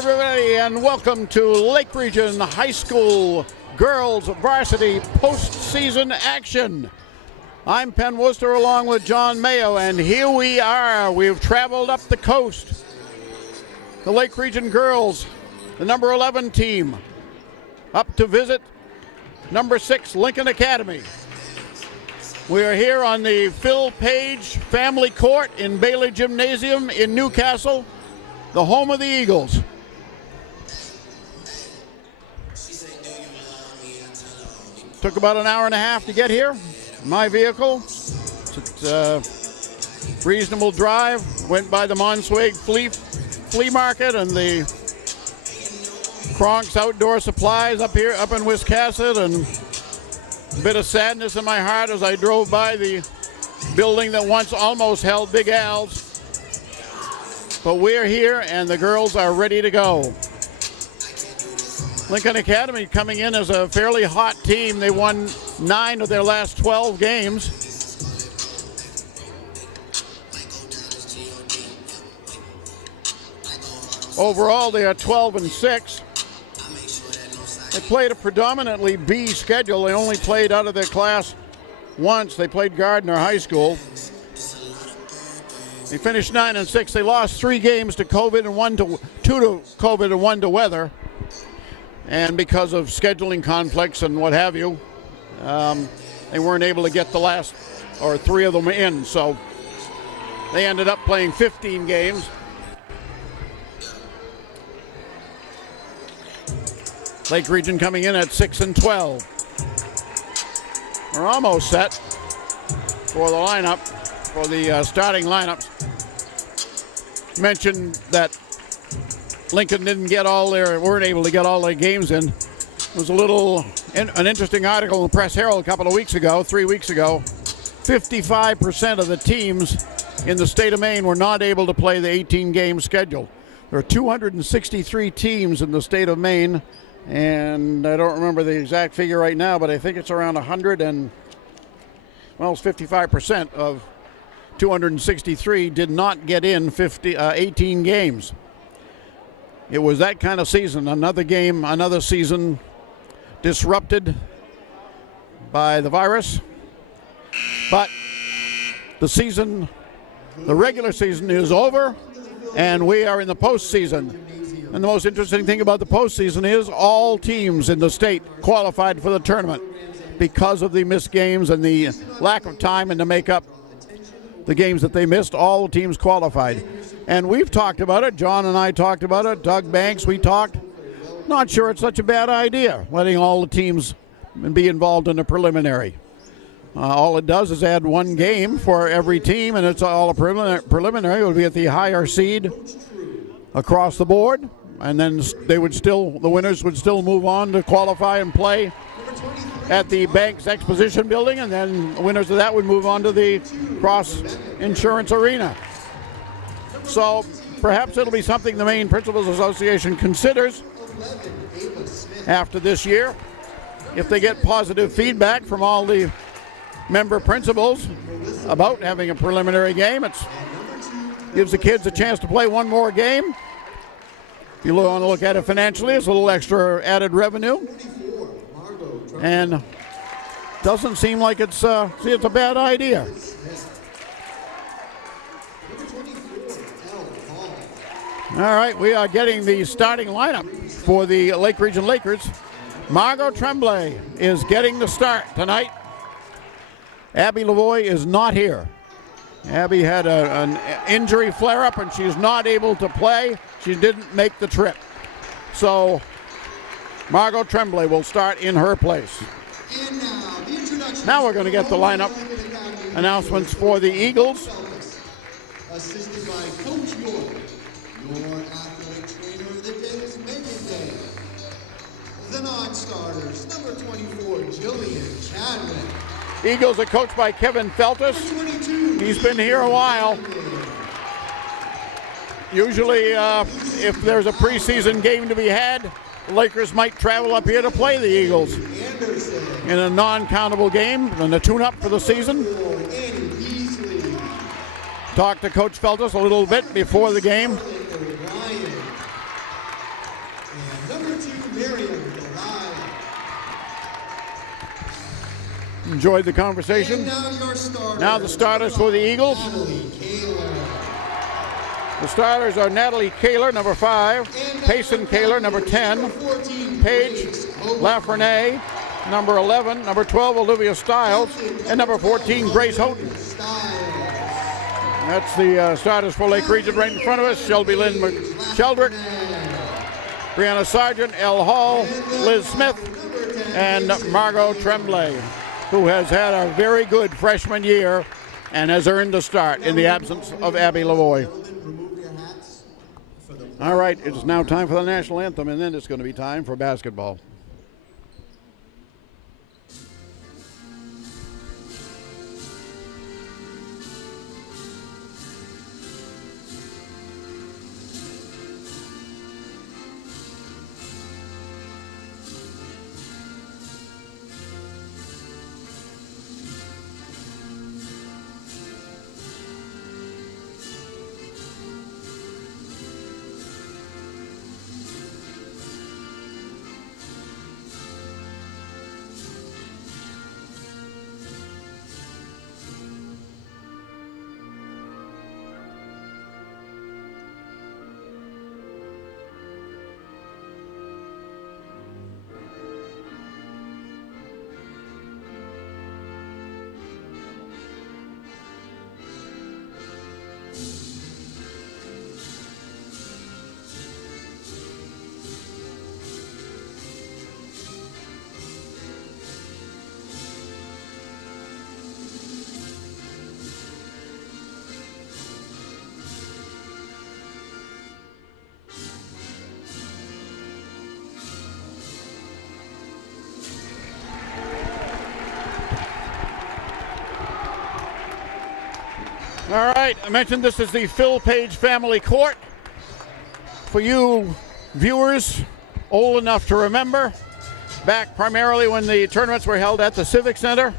everybody, and welcome to Lake Region High School Girls Varsity postseason action. I'm Penn Worcester along with John Mayo, and here we are. We've traveled up the coast. The Lake Region Girls, the number 11 team, up to visit number 6 Lincoln Academy. We are here on the Phil Page Family Court in Bailey Gymnasium in Newcastle, the home of the Eagles. Took about an hour and a half to get here. My vehicle. It's a reasonable drive. Went by the Monswig Flea Market and the Kronk's Outdoor Supplies up here, up in Wiscasset, and a bit of sadness in my heart as I drove by the building that once almost held Big Al's. But we're here and the girls are ready to go. Lincoln Academy coming in as a fairly hot team. They won 9 of their last 12 games. Overall, they are 12-6. They played a predominantly B schedule. They only played out of their class once. They played Gardner High School. They finished 9-6. They lost 3 games to COVID and 2 to COVID and 1 to weather. And because of scheduling conflicts and what have you, they weren't able to get the last or 3 of them in. So they ended up playing 15 games. Lake Region coming in at 6-12. We're almost set for the lineup, for the starting lineups. Mentioned that Lincoln weren't able to get all their games in. It was an interesting article in the Press Herald a couple of weeks ago, 3 weeks ago. 55% of the teams in the state of Maine were not able to play the 18-game schedule. There are 263 teams in the state of Maine, and I don't remember the exact figure right now, but I think it's around 100 and, well, it's 55% of 263 did not get in 18 games. It was that kind of season. Another season disrupted by the virus. But the regular season is over, and we are in the postseason. And the most interesting thing about the postseason is all teams in the state qualified for the tournament because of the missed games and the lack of time and to make up the games that they missed. All the teams qualified. And we've talked about it. John and I talked about it. Doug Banks, we talked. Not sure it's such a bad idea, letting all the teams be involved in a preliminary. All it does is add 1 game for every team, and it's all a preliminary. It would be at the higher seed across the board, and then the winners would still move on to qualify and play at the Banks Exposition Building, and then the winners of that would move on to the Cross Insurance Arena. So perhaps it'll be something the Maine Principals Association considers after this year. If they get positive feedback from all the member principals about having a preliminary game, it gives the kids a chance to play 1 more game. If you want to look at it financially, it's a little extra added revenue. And doesn't seem like it's a bad idea. All right, we are getting the starting lineup for the Lake Region Lakers. Margot Tremblay is getting the start tonight. Abby Lavoie is not here. Abby had an injury flare-up and she's not able to play. She didn't make the trip. So Margot Tremblay will start in her place. Now we're going to get the lineup announcements for the Eagles. Assisted by Coach York. Your athletic trainer of the day is Megan Day. The non-starters, number 24, Jillian Chadwick. Eagles are coached by Kevin Feltus. He's been here a while. Usually, if there's a preseason game to be had, the Lakers might travel up here to play the Eagles in a non-countable game and a tune-up for the season. Talked to Coach Feltus a little bit before the game. And number 2, Miriam Goliath. Enjoyed the conversation. And now your starters. Now the starters for the Eagles. Natalie Kaler. The starters are Natalie Kaler, number 5, Payson Kaler, number 10, Paige Lafreniere, number 11, number 12, Olivia Stiles, and number 14, Grace Houghton. That's the starters for Lake Region right in front of us. Shelby Lynn Sheldrick, Brianna Sargent, Elle Hall, Liz Smith, and Margot Tremblay, who has had a very good freshman year and has earned the start in the absence of Abby Lavoie. All right, it's now time for the national anthem, and then it's going to be time for basketball. All right, I mentioned this is the Phil Page Family Court. For you viewers old enough to remember, back primarily when the tournaments were held at the Civic Center,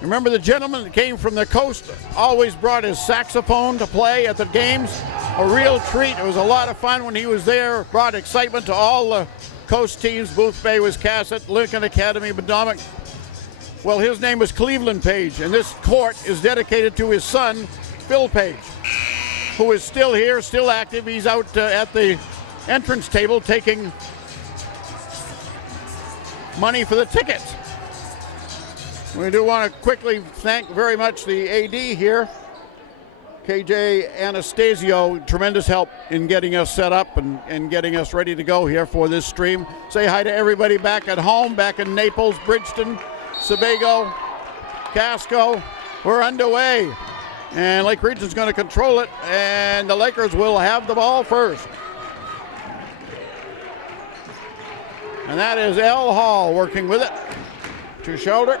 remember the gentleman that came from the coast always brought his saxophone to play at the games? A real treat. It was a lot of fun when he was there, brought excitement to all the coast teams. Booth Bay, Wiscasset, Lincoln Academy, Madomic. Well, his name was Cleveland Page, and this court is dedicated to his son, Phil Page, who is still here, still active. He's out at the entrance table taking money for the tickets. We do want to quickly thank very much the AD here, KJ Anastasio. Tremendous help in getting us set up and getting us ready to go here for this stream. Say hi to everybody back at home, back in Naples, Bridgeton, Sebago, Casco. We're underway, and Lake Region's going to control it, and the Lakers will have the ball first. And that is Elle Hall working with it to Sheldrick.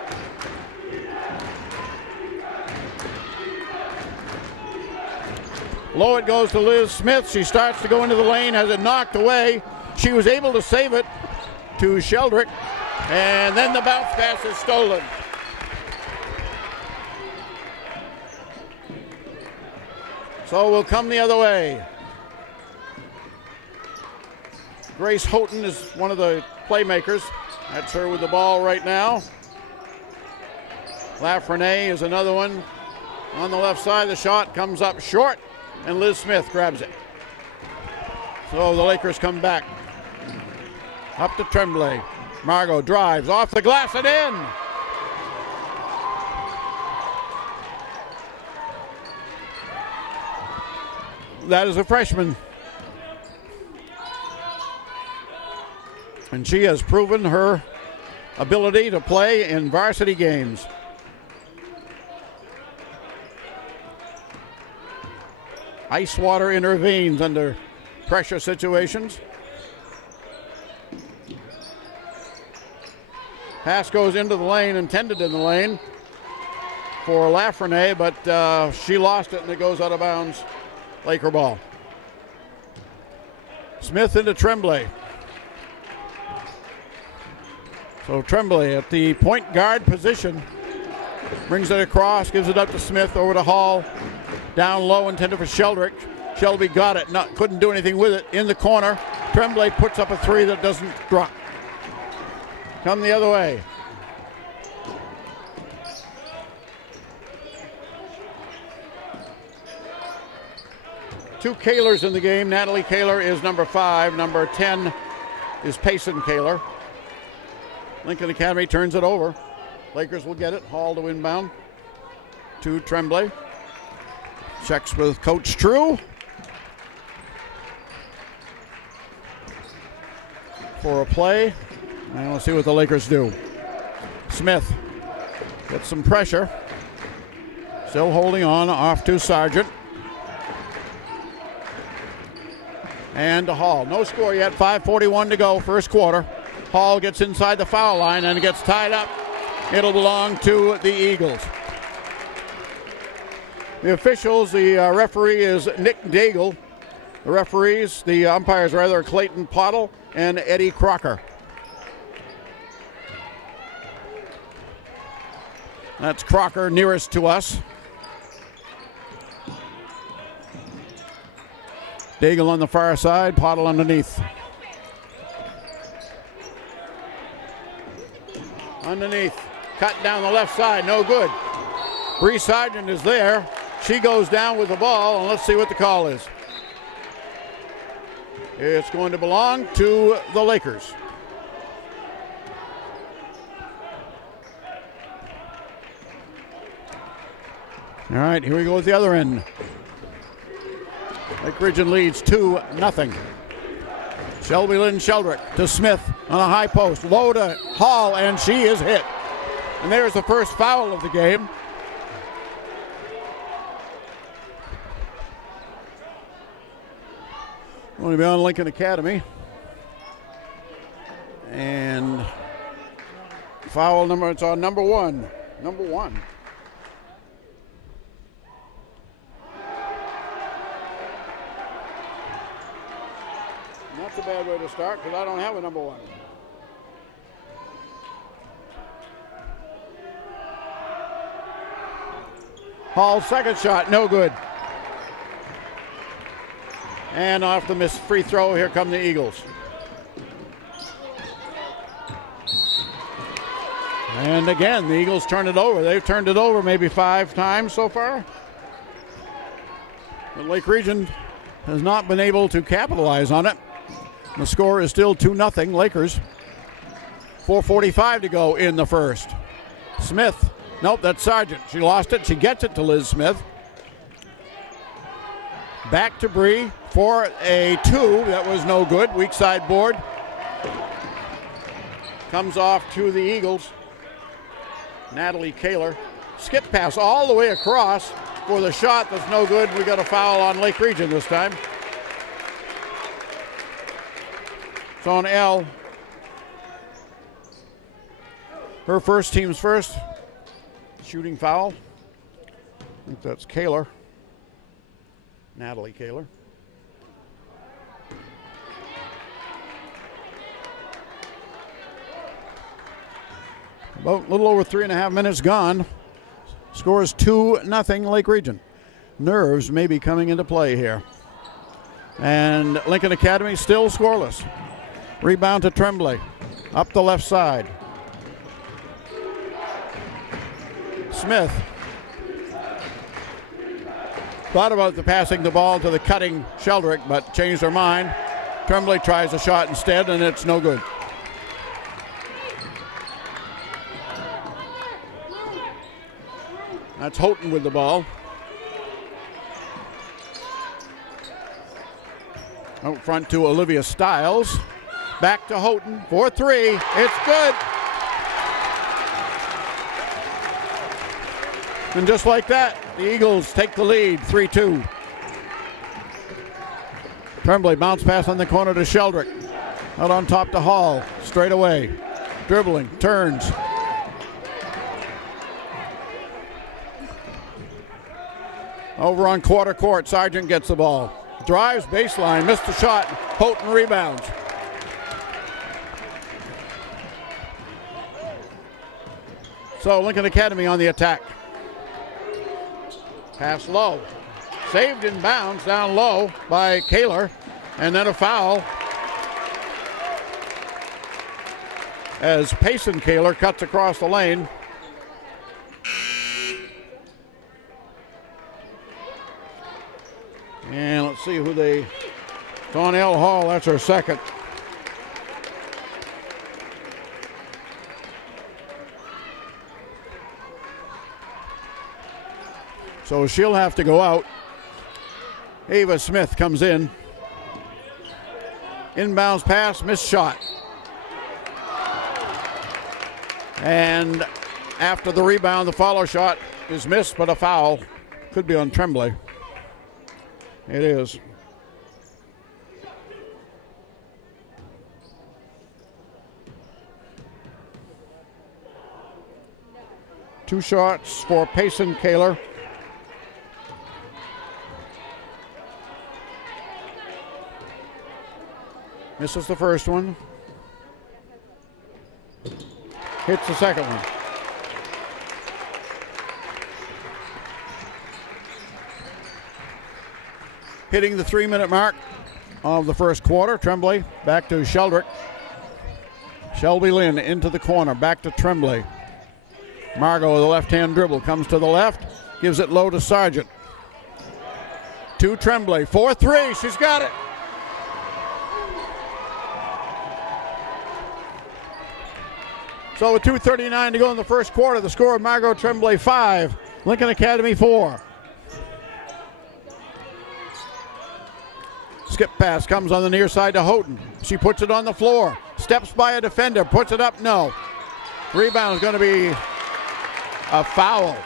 Low it goes to Liz Smith. She starts to go into the lane, has it knocked away. She was able to save it to Sheldrick. And then the bounce pass is stolen. So we'll come the other way. Grace Houghton is one of the playmakers. That's her with the ball right now. Lafreniere is another one. On the left side, the shot comes up short, and Liz Smith grabs it. So the Lakers come back. Up to Tremblay. Margot drives off the glass and in. That is a freshman. And she has proven her ability to play in varsity games. Ice water in her veins under pressure situations. Pass goes into the lane, intended in the lane for Lafreniere, but she lost it and it goes out of bounds. Laker ball. Smith into Tremblay. So Tremblay at the point guard position brings it across, gives it up to Smith, over to Hall. Down low, intended for Sheldrick. Shelby got it, couldn't do anything with it. In the corner, Tremblay puts up a three that doesn't drop. Come the other way. Two Kahlers in the game. Natalie Kahler is number 5. Number 10 is Payson Kahler. Lincoln Academy turns it over. Lakers will get it. Hall to inbound. To Tremblay. Checks with Coach True. For a play. And we'll see what the Lakers do. Smith gets some pressure. Still holding on. Off to Sargent. And to Hall. No score yet. 5:41 to go. First quarter. Hall gets inside the foul line and gets tied up. It'll belong to the Eagles. The officials, the referee is Nick Daigle. The umpires rather, Clayton Pottle and Eddie Crocker. That's Crocker nearest to us. Daigle on the far side, Pottle underneath. Underneath, cut down the left side, no good. Bree Sargent is there. She goes down with the ball, and let's see what the call is. It's going to belong to the Lakers. All right, here we go with the other end. Lake Region leads 2-0. Shelby Lynn Sheldrick to Smith on a high post. Low to Hall, and she is hit. And there's the first foul of the game. Going to be on Lincoln Academy. And foul number, it's on number 1. Number 1. That's a bad way to start because I don't have a number 1. Hall's second shot, no good. And off the missed free throw, here come the Eagles. And again, the Eagles turn it over. They've turned it over maybe 5 times so far. But Lake Region has not been able to capitalize on it. The score is still 2-0 Lakers. 4:45 to go in the first. Smith, nope, that's Sargent. She lost it. She gets it to Liz Smith. Back to Bree for a 2. That was no good. Weak side board. Comes off to the Eagles. Natalie Kahler. Skip pass all the way across for the shot. That's no good. We got a foul on Lake Region this time. It's on L. Her first, team's first. Shooting foul. I think that's Kahler. Natalie Kahler. About a little over 3.5 minutes gone. Score is 2-0 Lake Region. Nerves may be coming into play here. And Lincoln Academy still scoreless. Rebound to Tremblay. Up the left side. Smith. Thought about passing the ball to the cutting Sheldrick, but changed her mind. Tremblay tries a shot instead, and it's no good. That's Houghton with the ball. Out front to Olivia Stiles. Back to Houghton for 3. It's good. And just like that, the Eagles take the lead, 3-2. Tremblay bounce pass on the corner to Sheldrick. Out on top to Hall, straight away. Dribbling, turns. Over on quarter court, Sargent gets the ball. Drives baseline, missed the shot. Houghton rebounds. So Lincoln Academy on the attack. Pass low. Saved in bounds down low by Kahler. And then a foul as Payson Kaler cuts across the lane. And let's see who they... Donnell Hall, that's her second. So she'll have to go out. Ava Smith comes in. Inbounds pass, missed shot. And after the rebound, the follow shot is missed, but a foul. Could be on Tremblay. It is. Two shots for Payson Kaler. Misses the first one. Hits the second one. Hitting the 3-minute mark of the first quarter. Tremblay back to Sheldrick. Shelby Lynn into the corner. Back to Tremblay. Margot with a left-hand dribble. Comes to the left. Gives it low to Sargent. To Tremblay. 4-3. She's got it. So with 2:39 to go in the first quarter, the score of Margot Tremblay 5, Lincoln Academy 4. Skip pass comes on the near side to Houghton. She puts it on the floor. Steps by a defender. Puts it up. No. Rebound is going to be a foul.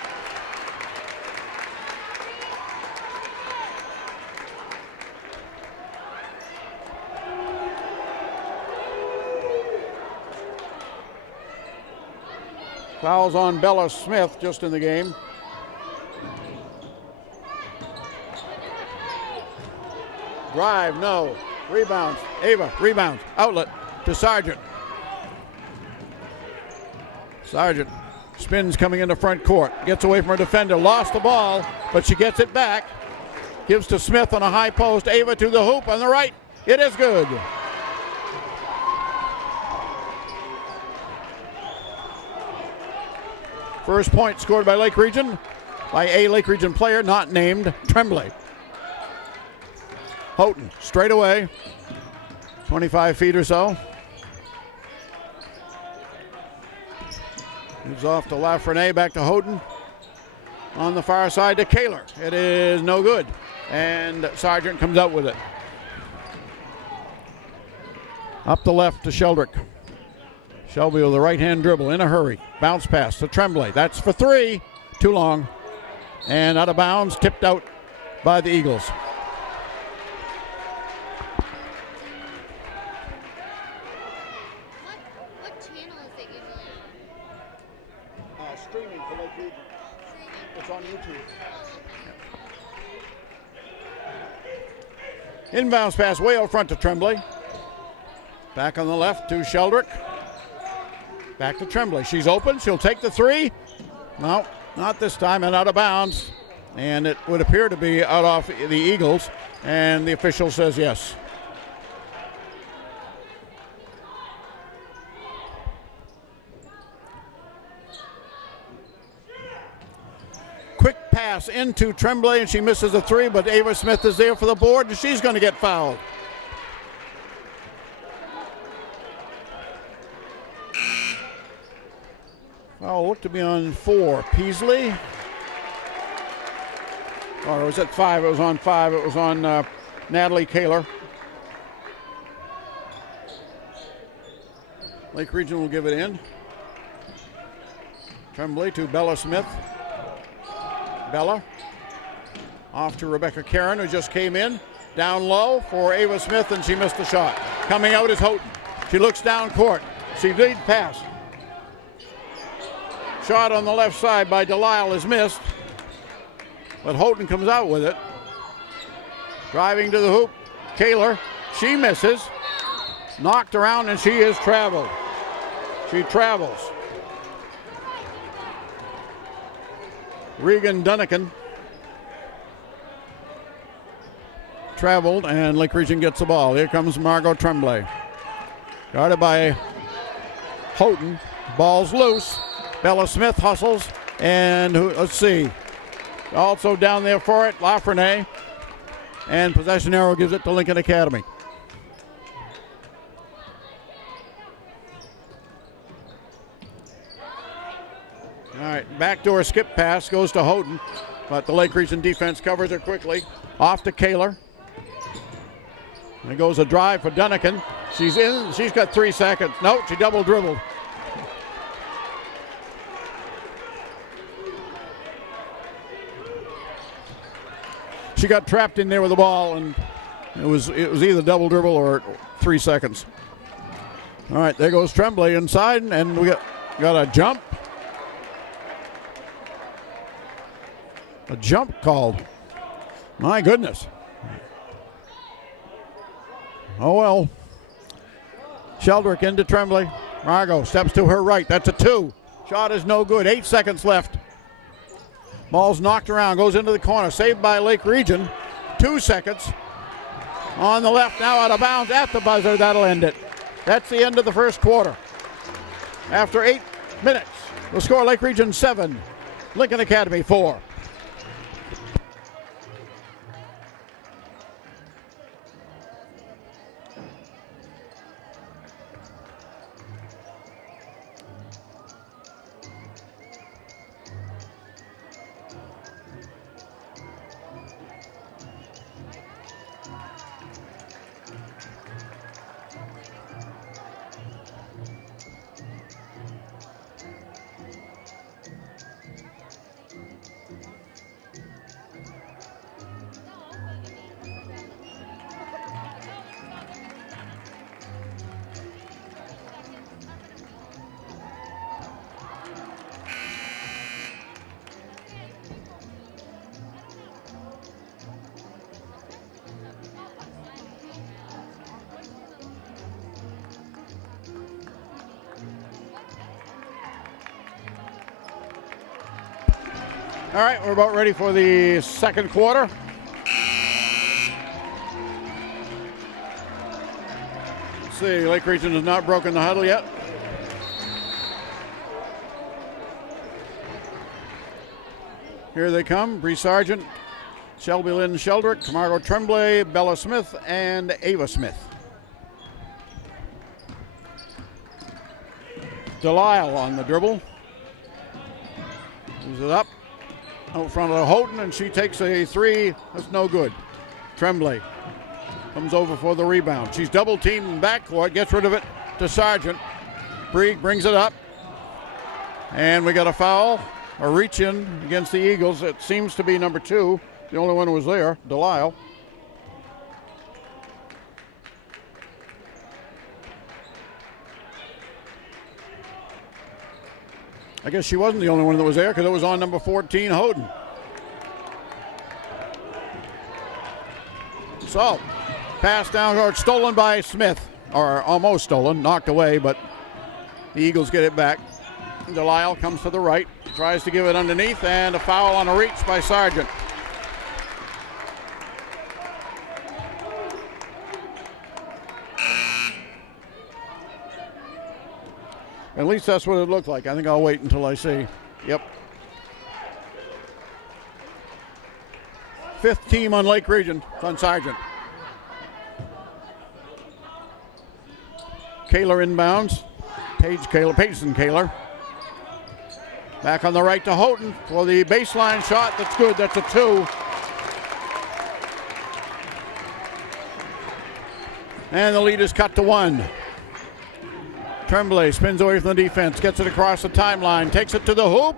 Fouls on Bella Smith just in the game. Drive, no. Rebounds. Ava, rebounds. Outlet to Sargent. Sargent spins coming into front court. Gets away from her defender. Lost the ball, but she gets it back. Gives to Smith on a high post. Ava to the hoop on the right. It is good. First point scored by Lake Region, by a Lake Region player not named Tremblay. Houghton, straight away, 25 feet or so. Moves off to Lafreniere, back to Houghton. On the far side to Kaler. It is no good. And Sargent comes out with it. Up the left to Sheldrick. Shelby with a right-hand dribble in a hurry. Bounce pass to Tremblay. That's for three. Too long. And out of bounds, tipped out by the Eagles. What channel is it usually on? Streaming for Lake Region. It's on YouTube. Inbounds pass way out front to Tremblay. Back on the left to Sheldrick. Back to Tremblay. She's open. She'll take the three. No, not this time, and out of bounds. And it would appear to be out off the Eagles, and the official says yes. Quick pass into Tremblay, and she misses a three, but Ava Smith is there for the board, and she's going to get fouled. Foul looked to be on 4. Peasley. Or was it 5? It was on 5. It was on Natalie Kaler. Lake Region will give it in. Tremblay to Bella Smith. Bella. Off to Rebecca Karen, who just came in. Down low for Ava Smith, and she missed the shot. Coming out is Houghton. She looks down court. She lead pass. Shot on the left side by Delisle is missed, but Houghton comes out with it. Driving to the hoop, Kaler, she misses. Knocked around, and she is traveled. She travels. Regan Dunnican traveled, and Lake Region gets the ball. Here comes Margot Tremblay. Guarded by Houghton. Ball's loose. Bella Smith hustles. And let's see. Also down there for it, Lafreniere. And possession arrow gives it to Lincoln Academy. All right, backdoor skip pass goes to Houghton, but the Lake Region defense covers it quickly. Off to Kaler. And it goes a drive for Dunnigan. She's in. She's got 3 seconds. Nope, she double dribbled. She got trapped in there with the ball, and it was either double dribble or 3 seconds. All right, there goes Tremblay inside, and we got a jump. A jump called. My goodness. Oh, well. Sheldrick into Tremblay. Margot steps to her right. That's a 2. Shot is no good. 8 seconds left. Ball's knocked around. Goes into the corner. Saved by Lake Region. 2 seconds. On the left. Now out of bounds at the buzzer. That'll end it. That's the end of the first quarter. After 8 minutes. The score, Lake Region 7. Lincoln Academy 4. All right, we're about ready for the second quarter. Let's see, Lake Region has not broken the huddle yet. Here they come, Bree Sargent, Shelby Lynn Sheldrick, Margot Tremblay, Bella Smith, and Ava Smith. Delisle on the dribble. Moves it up. Out front of Houghton, and she takes a 3. That's no good. Tremblay comes over for the rebound. She's double teamed in backcourt, gets rid of it to Sargent. Bree brings it up, and we got a foul, a reach in against the Eagles. It seems to be number 2, the only one who was there, Delisle. I guess she wasn't the only one that was there because it was on number 14, Houghton. So, pass down, stolen by Smith, or almost stolen, knocked away, but the Eagles get it back. Delisle comes to the right, tries to give it underneath, and a foul on a reach by Sargent. At least that's what it looked like. I think I'll wait until I see. Yep. 5th team on Lake Region. It's on Sargent. Kaler inbounds. Payson Kaler. Back on the right to Houghton for the baseline shot. That's good. That's a 2. And the lead is cut to 1. Tremblay spins away from the defense, gets it across the timeline, takes it to the hoop.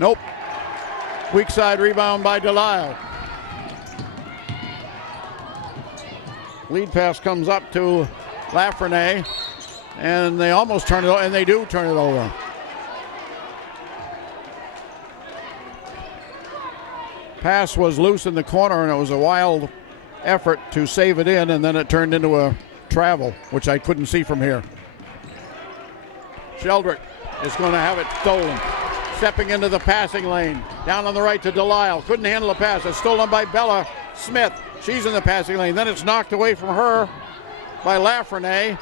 Nope. Weak side rebound by Delisle. Lead pass comes up to Lafreniere, and they almost turn it over, and they do turn it over. Pass was loose in the corner, and it was a wild effort to save it in, and then it turned into a travel, which I couldn't see from here. Sheldrick is going to have it stolen. Stepping into the passing lane. Down on the right to Delisle. Couldn't handle the pass. It's stolen by Bella Smith. She's in the passing lane. Then it's knocked away from her by Lafreniere.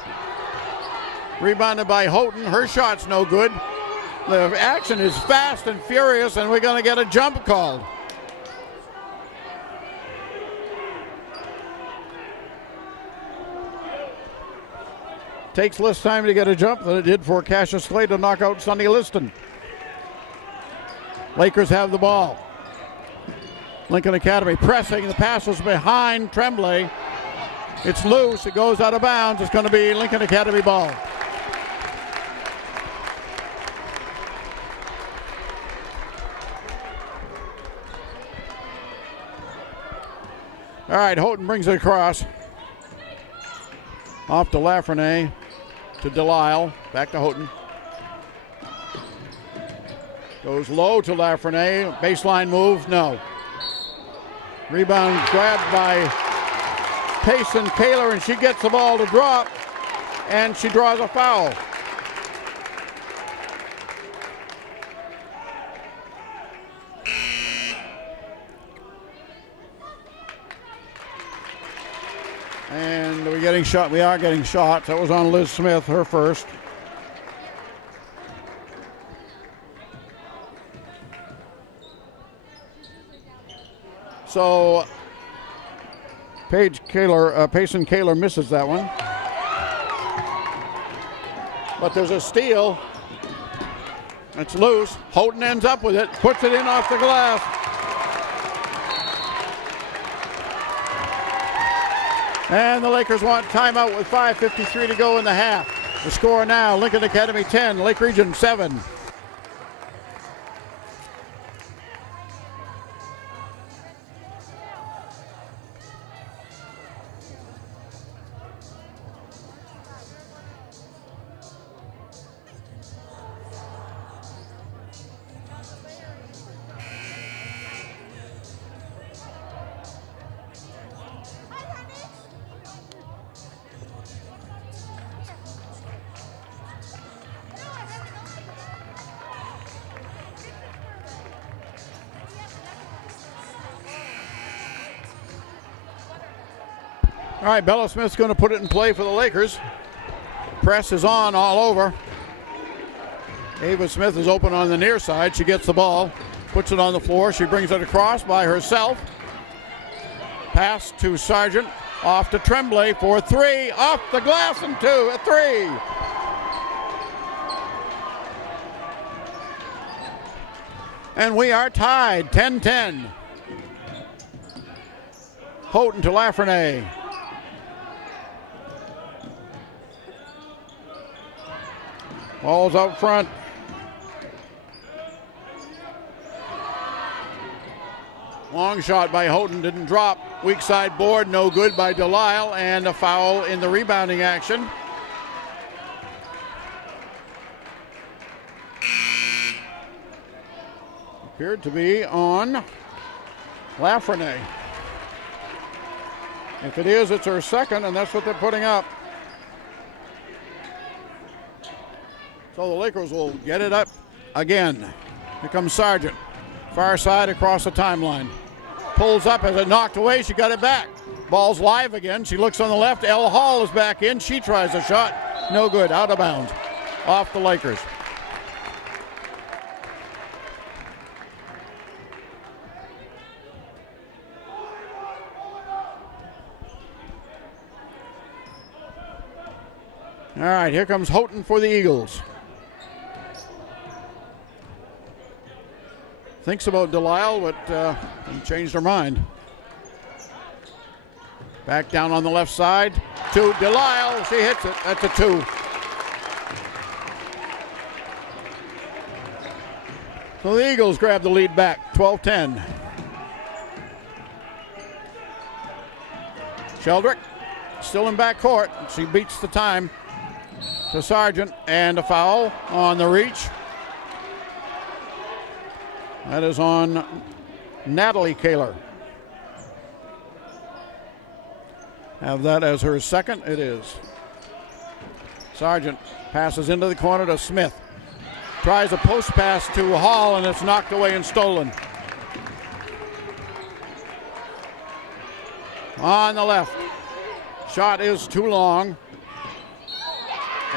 Rebounded by Houghton. Her shot's no good. The action is fast and furious, and we're going to get a jump called. Takes less time to get a jump than it did for Cassius Clay to knock out Sonny Liston. Lakers have the ball. Lincoln Academy pressing. The pass was behind Tremblay. It's loose. It goes out of bounds. It's going to be Lincoln Academy ball. All right, Houghton brings it across. Off to Lafreniere, to Delisle, back to Houghton. Goes low to Lafreniere, baseline move, no. Rebound grabbed by Payson Kaler, and she gets the ball to drop, and she draws a foul. And we're getting shot. We are getting shots. That was on Liz Smith, her first. So Payson Kaler misses that one. But there's a steal. It's loose. Houghton ends up with it, puts it in off the glass. And the Lakers want timeout with 5:53 to go in the half. The score now, Lincoln Academy 10, Lake Region 7. All right, Bella Smith's going to put it in play for the Lakers. Press is on all over. Ava Smith is open on the near side. She gets the ball, puts it on the floor. She brings it across by herself. Pass to Sargent, off to Tremblay for three, off the glass and two, a three. And we are tied, 10-10. Houghton to Lafreniere. Ball's out front. Long shot by Houghton, didn't drop. Weak side board, no good by Delisle, and a foul in the rebounding action. Appeared to be on Lafreniere. If it is, it's her second, and that's what they're putting up. So the Lakers will get it up again. Here comes Sargent. Far side across the timeline. Pulls up, has it knocked away. She got it back. Ball's live again. She looks on the left. Elle Hall is back in. She tries a shot. No good. Out of bounds. Off the Lakers. All right, here comes Houghton for the Eagles. Thinks about Delisle, but changed her mind. Back down on the left side to Delisle. She hits it. That's a two. So the Eagles grab the lead back, 12-10. Sheldrick still in backcourt. She beats the time to Sargent, and a foul on the reach. That is on Natalie Kaler. Have that as her second. It is. Sargent passes into the corner to Smith. Tries a post pass to Hall, and it's knocked away and stolen. On the left. Shot is too long.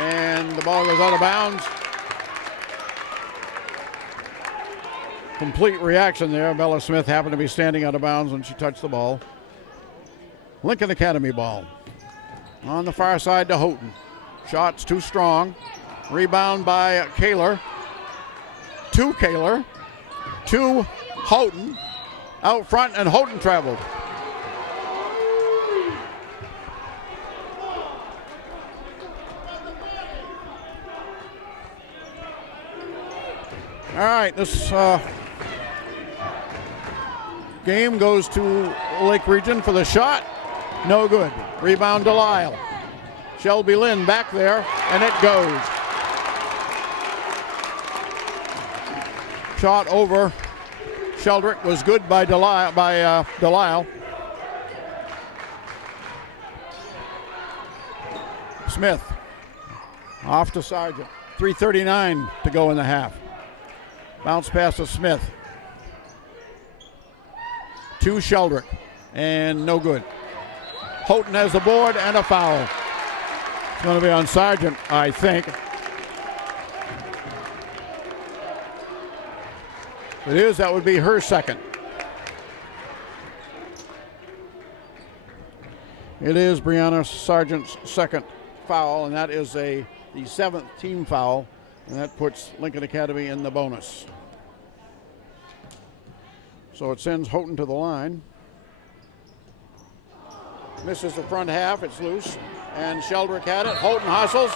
And the ball goes out of bounds. Complete reaction there. Bella Smith happened to be standing out of bounds when she touched the ball. Lincoln Academy ball. On the far side to Houghton. Shot's too strong. Rebound by Kaler. To Kaler. To Houghton. Out front, and Houghton traveled. All right, this game goes to Lake Region for the shot. No good. Rebound to Lyle. Shelby Lynn back there, and it goes. Shot over Sheldrick was good by Delisle. Smith off to Sargent. 3:39 to go in the half. Bounce pass to Smith. To Sheldrick, and no good. Houghton has the board and a foul. It's going to be on Sargent, I think. If it is, that would be her second. It is Brianna Sargent's second foul, and that is the seventh team foul, and that puts Lincoln Academy in the bonus. So it sends Houghton to the line. Misses the front half, it's loose, and Sheldrick had it. Houghton hustles,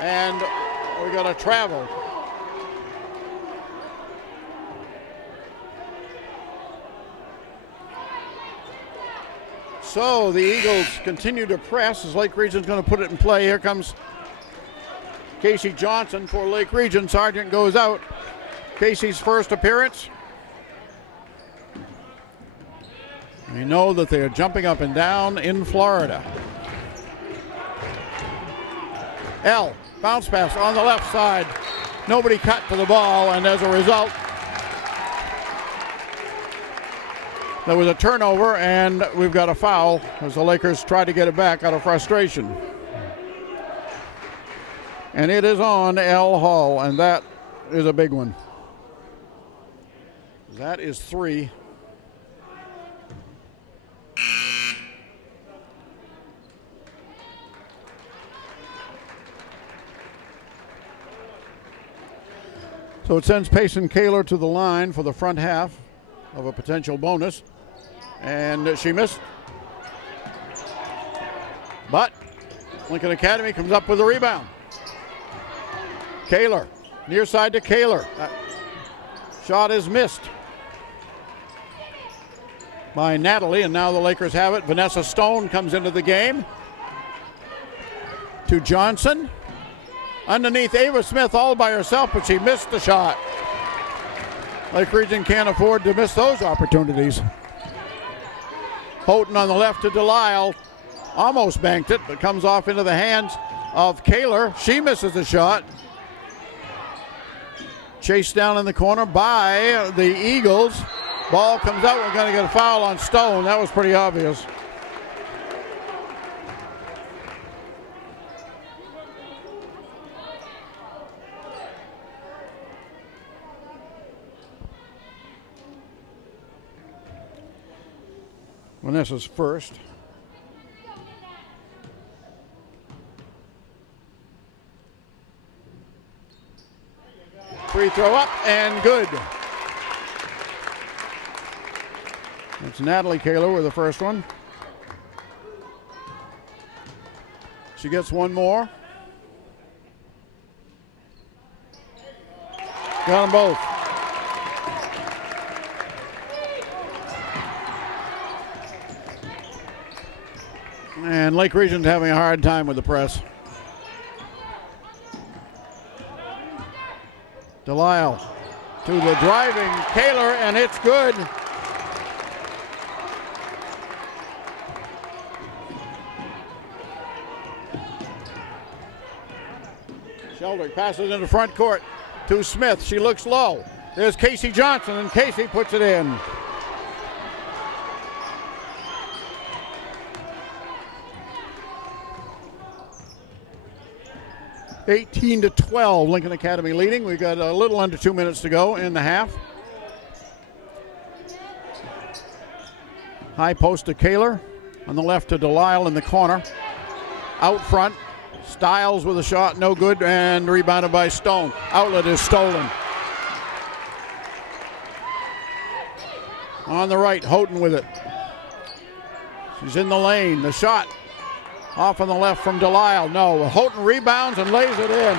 and we got a travel. So the Eagles continue to press as Lake Region's going to put it in play. Here comes Casey Johnson for Lake Region. Sargent goes out. Casey's first appearance. We know that they are jumping up and down in Florida. L, bounce pass on the left side. Nobody cut to the ball, and as a result, there was a turnover, and we've got a foul as the Lakers try to get it back out of frustration. And it is on L. Hall, and that is a big one. That is 3. So it sends Payson Kaler to the line for the front half of a potential bonus. And she missed. But Lincoln Academy comes up with a rebound. Kaler, near side to Kaler. Shot is missed by Natalie, and now the Lakers have it. Vanessa Stone comes into the game. To Johnson. Underneath Ava Smith all by herself, but she missed the shot. Lake Region can't afford to miss those opportunities. Houghton on the left to Delisle. Almost banked it, but comes off into the hands of Kaler. She misses the shot. Chased down in the corner by the Eagles. Ball comes out. We're going to get a foul on Stone. That was pretty obvious. Vanessa's first. Free throw up and good. It's Natalie Kaler with the first one. She gets one more. Got them both. And Lake Region's having a hard time with the press. Delisle to the driving Kaler, and it's good. Sheldrick passes into front court to Smith. She looks low. There's Casey Johnson, and Casey puts it in. 18-12, Lincoln Academy leading. We've got a little under 2 minutes to go in the half. High post to Kaler. On the left to Delisle in the corner. Out front, Stiles with a shot, no good, and rebounded by Stone. Outlet is stolen. On the right, Houghton with it. She's in the lane. The shot off on the left from Delisle. No, Houghton rebounds and lays it in.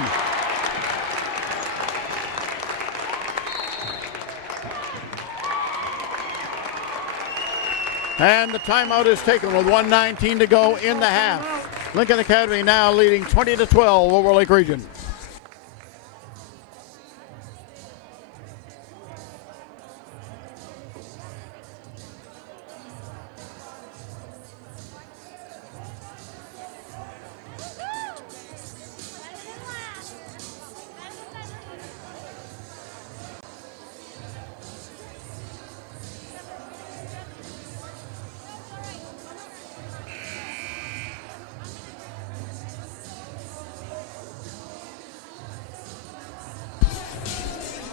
And the timeout is taken with 1:19 to go in the half. Lincoln Academy now leading 20-12 over Lake Region.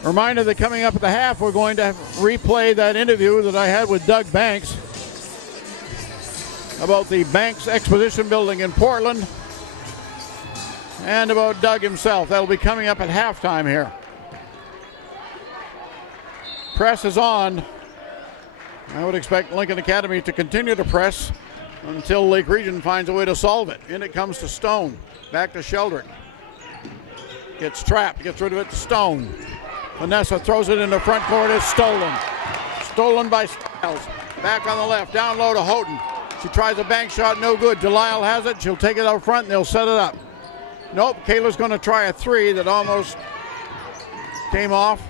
Reminder that coming up at the half, we're going to replay that interview that I had with Doug Banks about the Banks Exposition Building in Portland and about Doug himself. That'll be coming up at halftime here. Press is on. I would expect Lincoln Academy to continue to press until Lake Region finds a way to solve it. In it comes to Stone. Back to Sheldrick. Gets trapped, gets rid of it to Stone. Vanessa throws it in the front court. It's stolen. Stolen by Stiles. Back on the left. Down low to Houghton. She tries a bank shot. No good. Delisle has it. She'll take it out front and they'll set it up. Nope. Kayla's going to try a three that almost came off,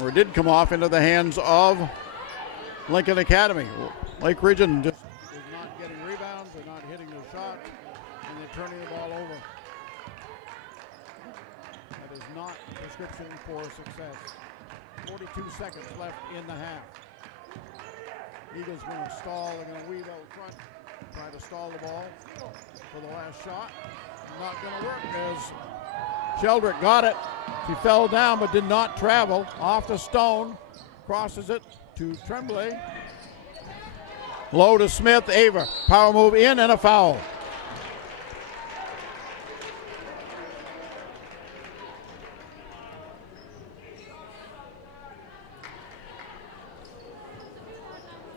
or did come off, into the hands of Lincoln Academy. Lake Region just is not getting rebounds. They're not hitting their shots. And they're turning the ball over. That is not a prescription for success. 42 seconds left in the half. Eagles going to stall. They're going to weave out front. Try to stall the ball for the last shot. Not going to work as Sheldrick got it. She fell down but did not travel. Off to Stone. Crosses it to Tremblay. Low to Smith. Ava. Power move in and a foul.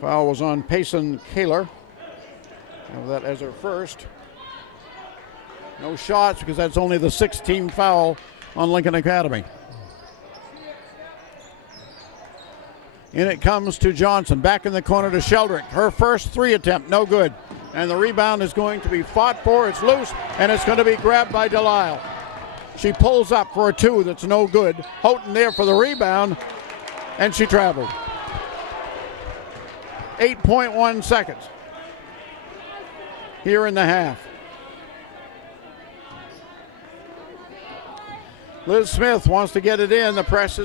Foul was on Payson Kaler. Have that as her first. No shots because that's only the 16th foul on Lincoln Academy. In it comes to Johnson. Back in the corner to Sheldrick. Her first three attempt, no good. And the rebound is going to be fought for. It's loose, and it's going to be grabbed by Delisle. She pulls up for a two that's no good. Houghton there for the rebound, and she traveled. 8.1 seconds here in the half. Liz Smith wants to get it in. The press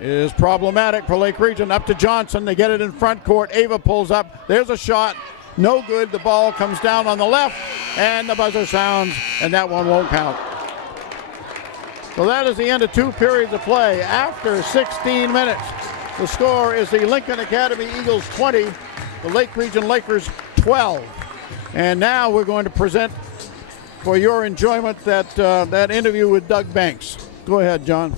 is problematic for Lake Region. Up to Johnson. They get it in front court. Ava pulls up. There's a shot. No good. The ball comes down on the left, and the buzzer sounds, and that one won't count. So that is the end of 2 periods of play. After 16 minutes, the score is the Lincoln Academy Eagles 20, the Lake Region Lakers 12. And now we're going to present, for your enjoyment, that interview with Doug Banks. Go ahead, John.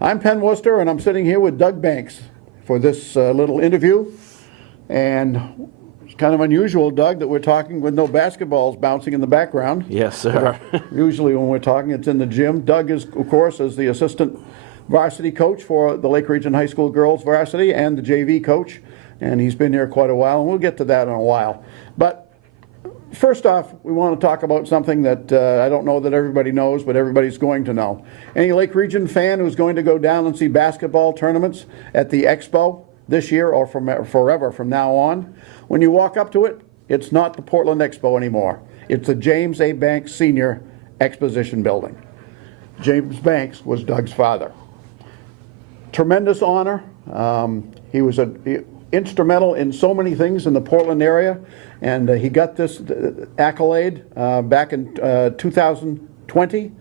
I'm Penn Worcester, and I'm sitting here with Doug Banks for this little interview. And it's kind of unusual, Doug, that we're talking with no basketballs bouncing in the background. Yes, sir. Usually when we're talking, it's in the gym. Doug is, of course, is the assistant varsity coach for the Lake Region High School girls varsity and the JV coach. And he's been here quite a while, and we'll get to that in a while. But first off, we want to talk about something that I don't know that everybody knows, but everybody's going to know. Any Lake Region fan who's going to go down and see basketball tournaments at the Expo this year or forever from now on, when you walk up to it, it's not the Portland Expo anymore. It's the James A. Banks Sr. Exposition Building. James Banks was Doug's father. Tremendous honor. He was instrumental in so many things in the Portland area, and he got this accolade back in 2020.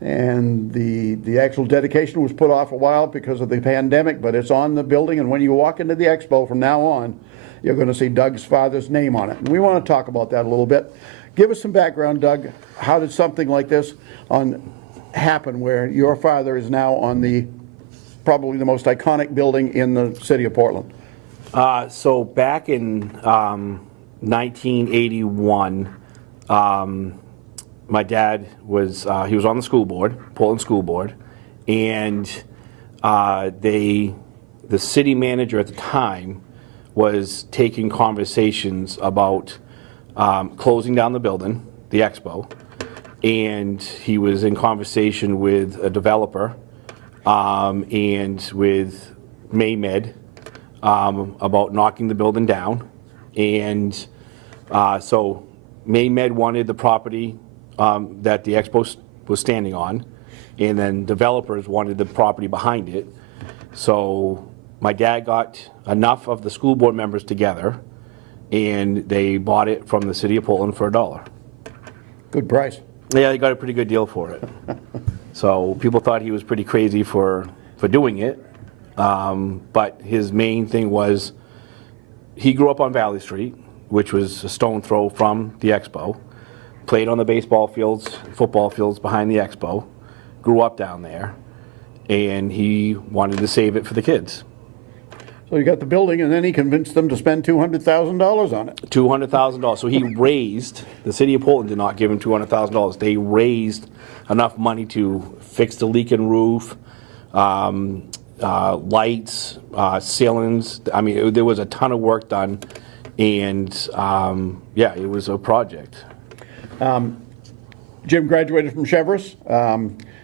And the actual dedication was put off a while because of the pandemic, but it's on the building, and when you walk into the expo from now on, you're going to see Doug's father's name on it. And we want to talk about that a little bit. Give us some background, Doug. How did something like this happen where your father is now on probably the most iconic building in the city of Portland? So back in 1981, my dad was he was on the school board, Portland School Board, and the city manager at the time was taking conversations about closing down the building, the expo, and he was in conversation with a developer and with Maymed about knocking the building down, and so Maymed wanted the property that the expo was standing on, and then developers wanted the property behind it. So my dad got enough of the school board members together, and they bought it from the city of Portland for $1. Good price. Yeah, they got a pretty good deal for it. So people thought he was pretty crazy for doing it, but his main thing was he grew up on Valley Street, which was a stone throw from the expo. Played on the baseball fields, football fields behind the expo, grew up down there, and he wanted to save it for the kids. So you got the building, and then he convinced them to spend $200,000 on it. $200,000. So he raised, the city of Portland did not give him $200,000. They raised enough money to fix the leaking roof, lights, ceilings. I mean, there was a ton of work done, and yeah, it was a project. Jim graduated from Chevrolet.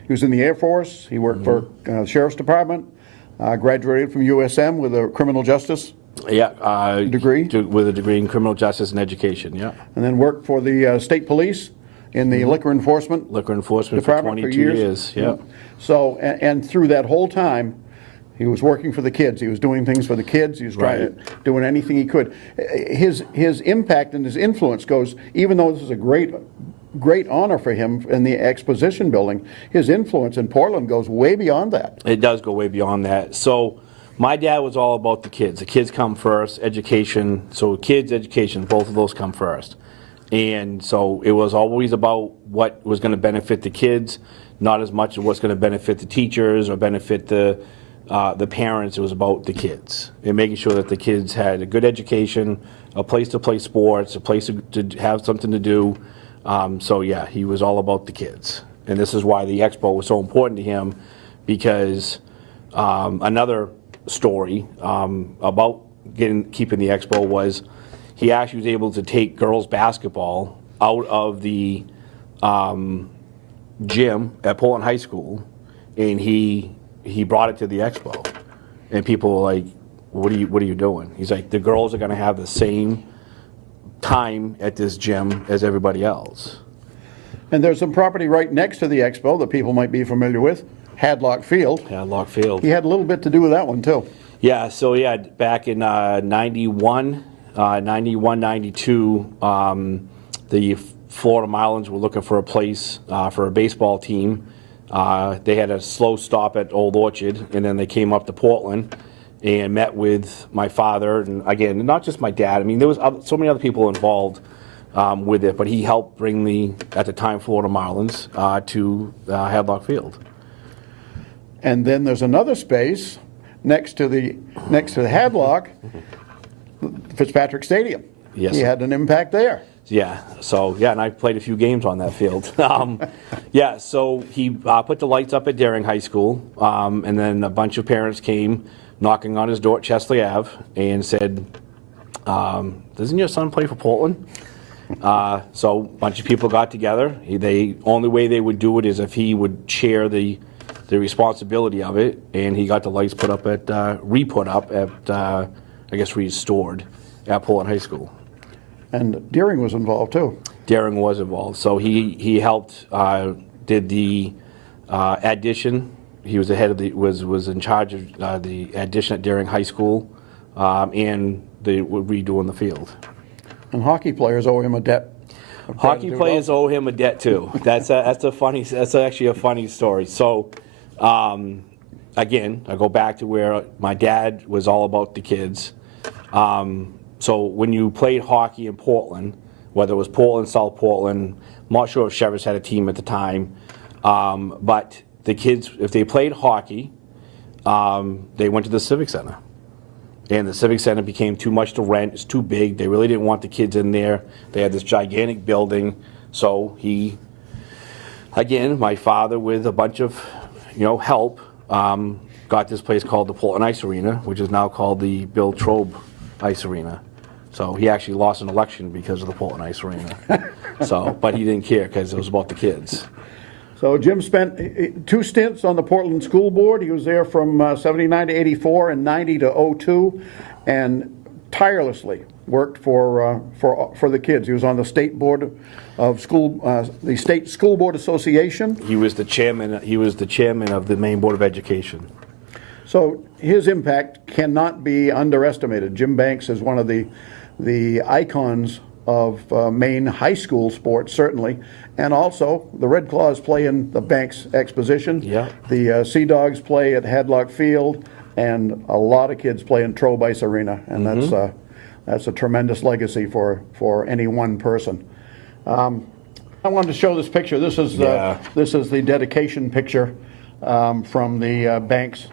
He was in the Air Force. He worked for Sheriff's Department. Graduated from USM with a criminal justice degree. With a degree in criminal justice and education, yeah. And then worked for the state police in the liquor enforcement Department for 22 years. Yeah. So, and through that whole time, he was working for the kids. He was doing things for the kids. He was doing anything he could. His impact and his influence goes, even though this is a great honor for him in the exposition building, his influence in Portland goes way beyond that. It does go way beyond that. So my dad was all about the kids. The kids come first, education. So kids, education, both of those come first. And so it was always about what was going to benefit the kids, not as much as what's going to benefit the teachers or benefit the parents. It was about the kids and making sure that the kids had a good education, a place to play sports, a place to have something to do. So yeah, he was all about the kids. And this is why the expo was so important to him, because another story about keeping the expo was he actually was able to take girls basketball out of the gym at Portland High School, and he brought it to the expo. And people were like, what are you doing? He's like, the girls are going to have the same time at this gym as everybody else. And there's some property right next to the expo that people might be familiar with, Hadlock Field. Hadlock Field. He had a little bit to do with that one too. Yeah, so yeah, back in 92, the Florida Marlins were looking for a place for a baseball team. They had a slow stop at Old Orchard, and then they came up to Portland and met with my father, and again, not just my dad. I mean, there was so many other people involved with it, but he helped bring the, at the time, Florida Marlins to Hadlock Field. And then there's another space next to the Hadlock, Fitzpatrick Stadium. Yes. He had an impact there. Yeah, so, yeah, and I played a few games on that field. Yeah, so he put the lights up at Daring High School, and then a bunch of parents came knocking on his door at Chesley Ave and said, doesn't your son play for Portland? So a bunch of people got together. The only way they would do it is if he would share the responsibility of it, and he got the lights put up at, re-put up at, I guess restored at Portland High School. And Deering was involved too. Deering was involved. So he helped, did the addition. He was the head of the, was in charge of the addition at Deering High School. and they were redoing the field. And hockey players owe him a debt. Hockey players owe him a debt too. That's actually a funny story. So, again, I go back to where my dad was all about the kids. So when you played hockey in Portland, whether it was Portland, South Portland, I'm not sure if Chever's had a team at the time, but the kids, if they played hockey, they went to the Civic Center. And the Civic Center became too much to rent. It's too big. They really didn't want the kids in there. They had this gigantic building. So he, again, my father with a bunch of, help, got this place called the Portland Ice Arena, which is now called the Bill Trobe Ice Arena. So he actually lost an election because of the Portland Ice Arena. But he didn't care because it was about the kids. So Jim spent 2 stints on the Portland School Board. He was there from 79 to 84 and 90 to 02, and tirelessly worked for the kids. He was on the state board of school, the State School Board Association. He was the chairman. He was the chairman of the Maine Board of Education. So his impact cannot be underestimated. Jim Banks is one of the icons of Maine high school sports, certainly, and also the Red Claws play in the Banks Exposition. Yeah. The Sea Dogs play at Hadlock Field, and a lot of kids play in Trobe Ice Arena, and that's a tremendous legacy for any one person. I wanted to show this picture. This is the dedication picture from the Banks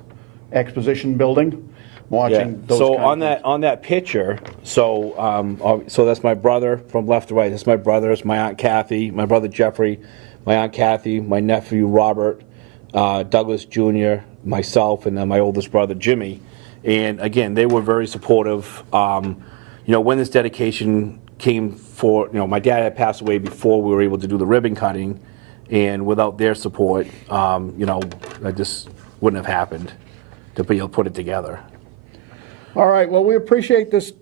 Exposition building. Watching those So kind of on that picture, so that's my brother from left to right. That's my brother. It's my Aunt Kathy, my brother Jeffrey, my Aunt Kathy, my nephew Robert, Douglas Jr., myself, and then my oldest brother Jimmy. And again, they were very supportive. When this dedication came for, my dad had passed away before we were able to do the ribbon cutting, and without their support, that just wouldn't have happened to be able to put it together. All right. Well, we appreciate this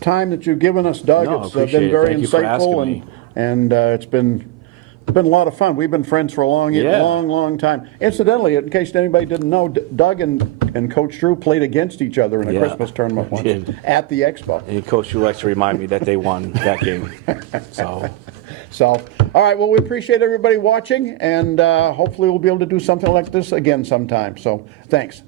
time that you've given us, Doug. No, It's appreciate been it. very Thank you for asking insightful, me. and it's been a lot of fun. We've been friends for a long time. Incidentally, in case anybody didn't know, Doug and Coach Drew played against each other in a Christmas tournament once did. at the Expo. And Coach Drew likes to remind me that they won that game. So, all right. Well, we appreciate everybody watching, and hopefully we'll be able to do something like this again sometime. So, thanks.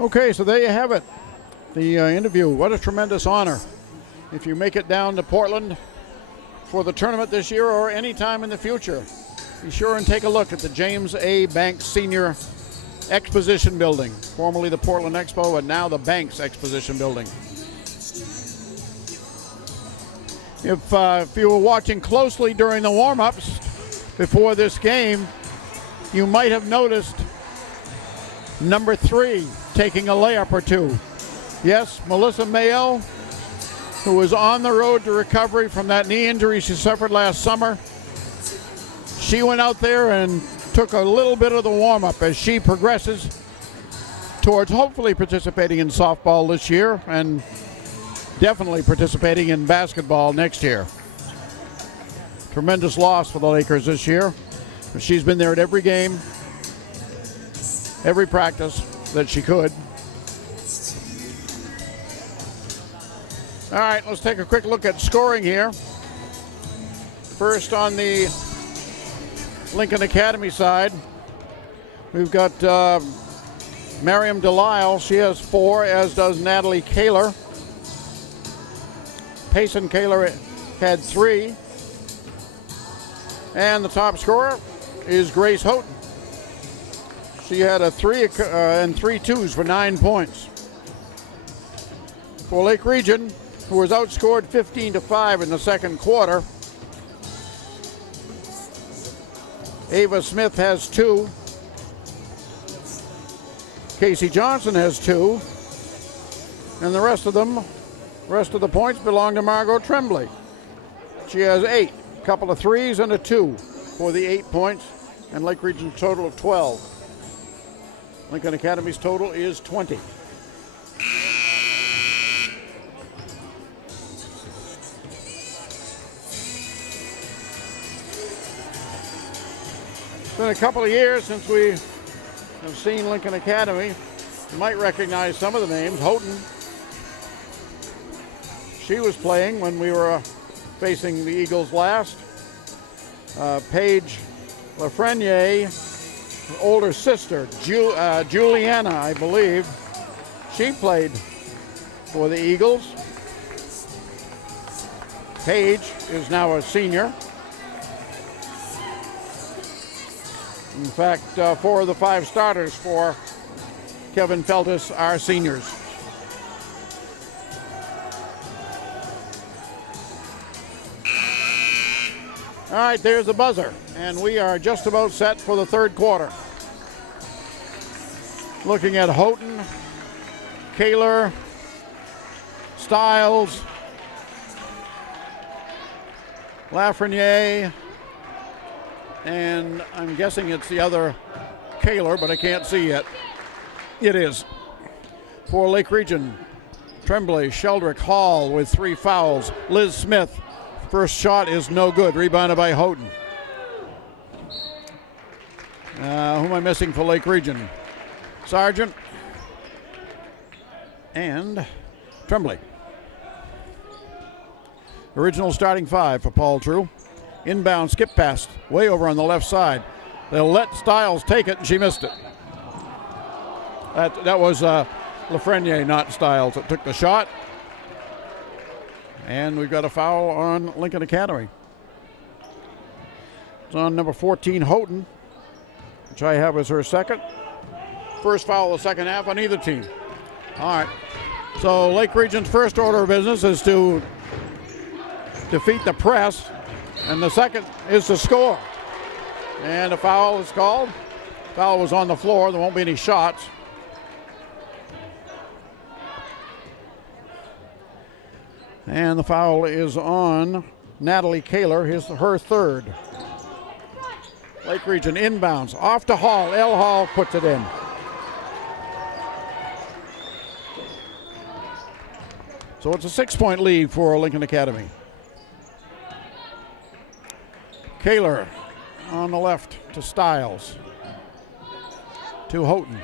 Okay, so there you have it. The interview. What a tremendous honor. If you make it down to Portland for the tournament this year or any time in the future, be sure and take a look at the James A. Banks Senior Exposition Building, formerly the Portland Expo and now the Banks Exposition Building. If you were watching closely during the warm-ups before this game, you might have noticed number 3 taking a layup or two. Yes, Melissa Mayo, who was on the road to recovery from that knee injury she suffered last summer. She went out there and took a little bit of the warm-up as she progresses towards hopefully participating in softball this year and definitely participating in basketball next year. Tremendous loss for the Lakers this year. She's been there at every game, every practice that she could. All right, let's take a quick look at scoring here. First on the Lincoln Academy side, we've got Miriam Delisle. She has 4, as does Natalie Kaler. Payson Kaler had 3. And the top scorer is Grace Houghton. She had a 3 and 3 twos for 9 points. For Lake Region, who was outscored 15-5 in the second quarter, Ava Smith has 2. Casey Johnson has 2. And the rest of the points belong to Margot Tremblay. She has 8. A couple of 3s and a 2 for the 8 points, and Lake Region's total of 12. Lincoln Academy's total is 20. It's been a couple of years since we have seen Lincoln Academy. You might recognize some of the names. Houghton. She was playing when we were facing the Eagles last. Paige Lafreniere, older sister, Juliana, I believe. She played for the Eagles. Paige is now a senior. In fact, 4 of the 5 starters for Kevin Feltus are seniors. All right, there's the buzzer, and we are just about set for the third quarter. Looking at Houghton, Kaler, Stiles, Lafreniere, and I'm guessing it's the other Kaler, but I can't see yet. It is. For Lake Region, Tremblay, Sheldrick, Hall with 3 fouls. Liz Smith, first shot is no good. Rebounded by Houghton. Who am I missing for Lake Region? Sargent and Tremblay. Original starting 5 for Paul True. Inbound skip pass way over on the left side. They'll let Stiles take it, and she missed it. That was Lafreniere, not Stiles, that took the shot. And we've got a foul on Lincoln Academy. It's on number 14, Houghton, which I have as her second. First foul of the second half on either team. All right. So Lake Region's first order of business is to defeat the press, and the second is to score. And a foul is called. Foul was on the floor. There won't be any shots. And the foul is on Natalie Kaler, her third. Lake Region inbounds. Off to Hall. L. Hall puts it in. So it's a 6-point lead for Lincoln Academy. Kaler on the left to Stiles. To Houghton.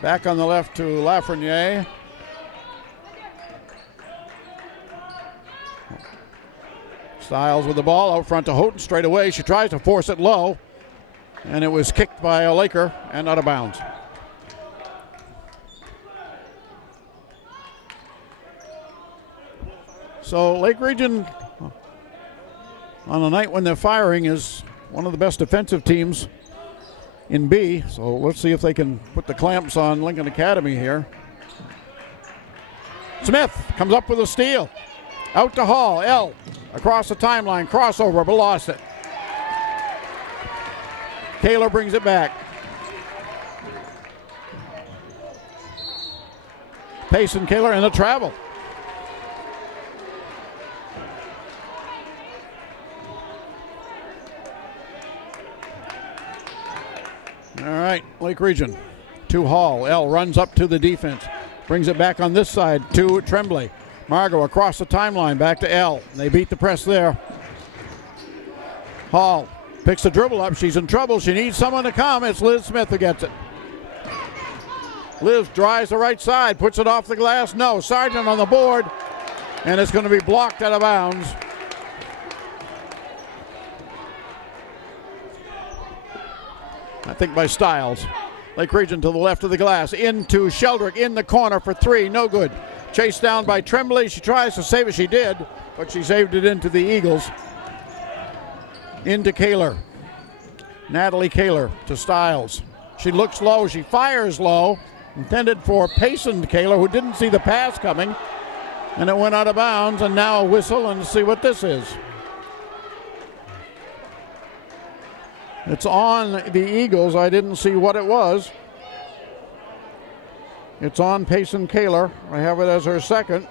Back on the left to Lafreniere. Stiles with the ball out front to Houghton straight away. She tries to force it low, and it was kicked by a Laker and out of bounds. So Lake Region, on a night when they're firing, is one of the best defensive teams in B. So let's see if they can put the clamps on Lincoln Academy here. Smith comes up with a steal. Out to Hall. L across the timeline. Crossover, but lost it. Kaler brings it back. Payson Kaler in the travel. All right, Lake Region to Hall. L runs up to the defense. Brings it back on this side to Tremblay. Margot across the timeline, back to L. They beat the press there. Hall picks the dribble up. She's in trouble. She needs someone to come. It's Liz Smith who gets it. Liz drives the right side, puts it off the glass. No, Sargent on the board, and it's going to be blocked out of bounds. I think by Stiles. Lake Region to the left of the glass. Into Sheldrick in the corner for 3. No good. Chased down by Tremblay. She tries to save it. She did, but she saved it into the Eagles. Into Kaler. Natalie Kaler to Stiles. She looks low. She fires low. Intended for Payson Kaler, who didn't see the pass coming. And it went out of bounds, and now a whistle, and see what this is. It's on the Eagles. I didn't see what it was. It's on Payson Kaler. I have it as her second.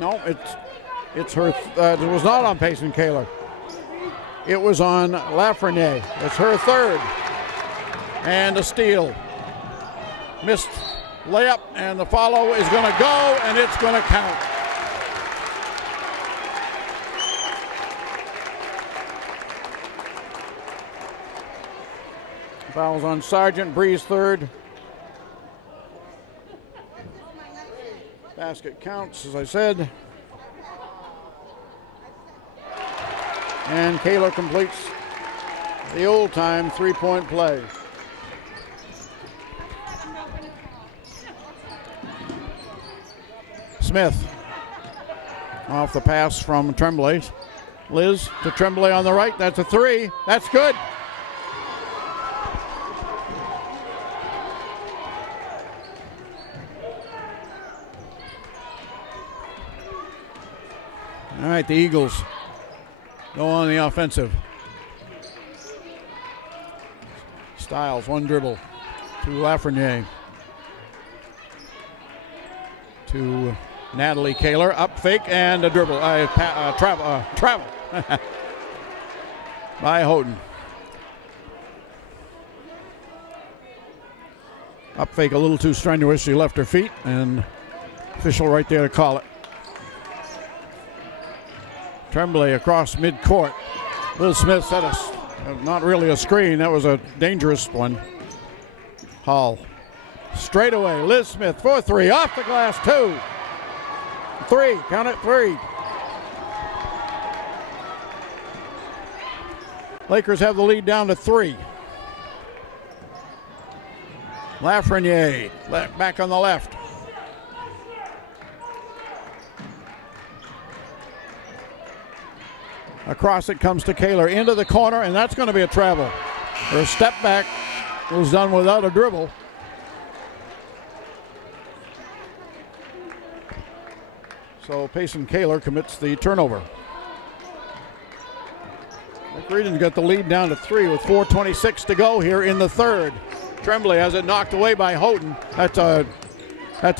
No, it's her. It was not on Payson Kaler. It was on Lafreniere. It's her third. And a steal. Missed layup, and the follow is going to go, and it's going to count. Fouls on Sargent. Breeze third. Basket counts, as I said. And Kaler completes the old-time three-point play. Smith off the pass from Tremblay. Liz to Tremblay on the right. That's a three. That's good. All right, the Eagles go on the offensive. Styles, one dribble to Lafreniere. To Natalie Kaler, up fake and a dribble. Travel by Houghton. Up fake a little too strenuous. She left her feet, and official right there to call it. Tremblay across midcourt. Liz Smith set us not really a screen. That was a dangerous one. Hall. Straight away. Liz Smith for three. Off the glass. Two. Three. Count it. Three. Lakers have the lead down to three. Lafreniere back on the left. Across it comes to Kaler into the corner, and that's going to be a travel. Her step back was done without a dribble. So Payson Kaler commits the turnover. McReden's got the lead down to three with 4:26 to go here in the third. Tremblay has it knocked away by Houghton. That's a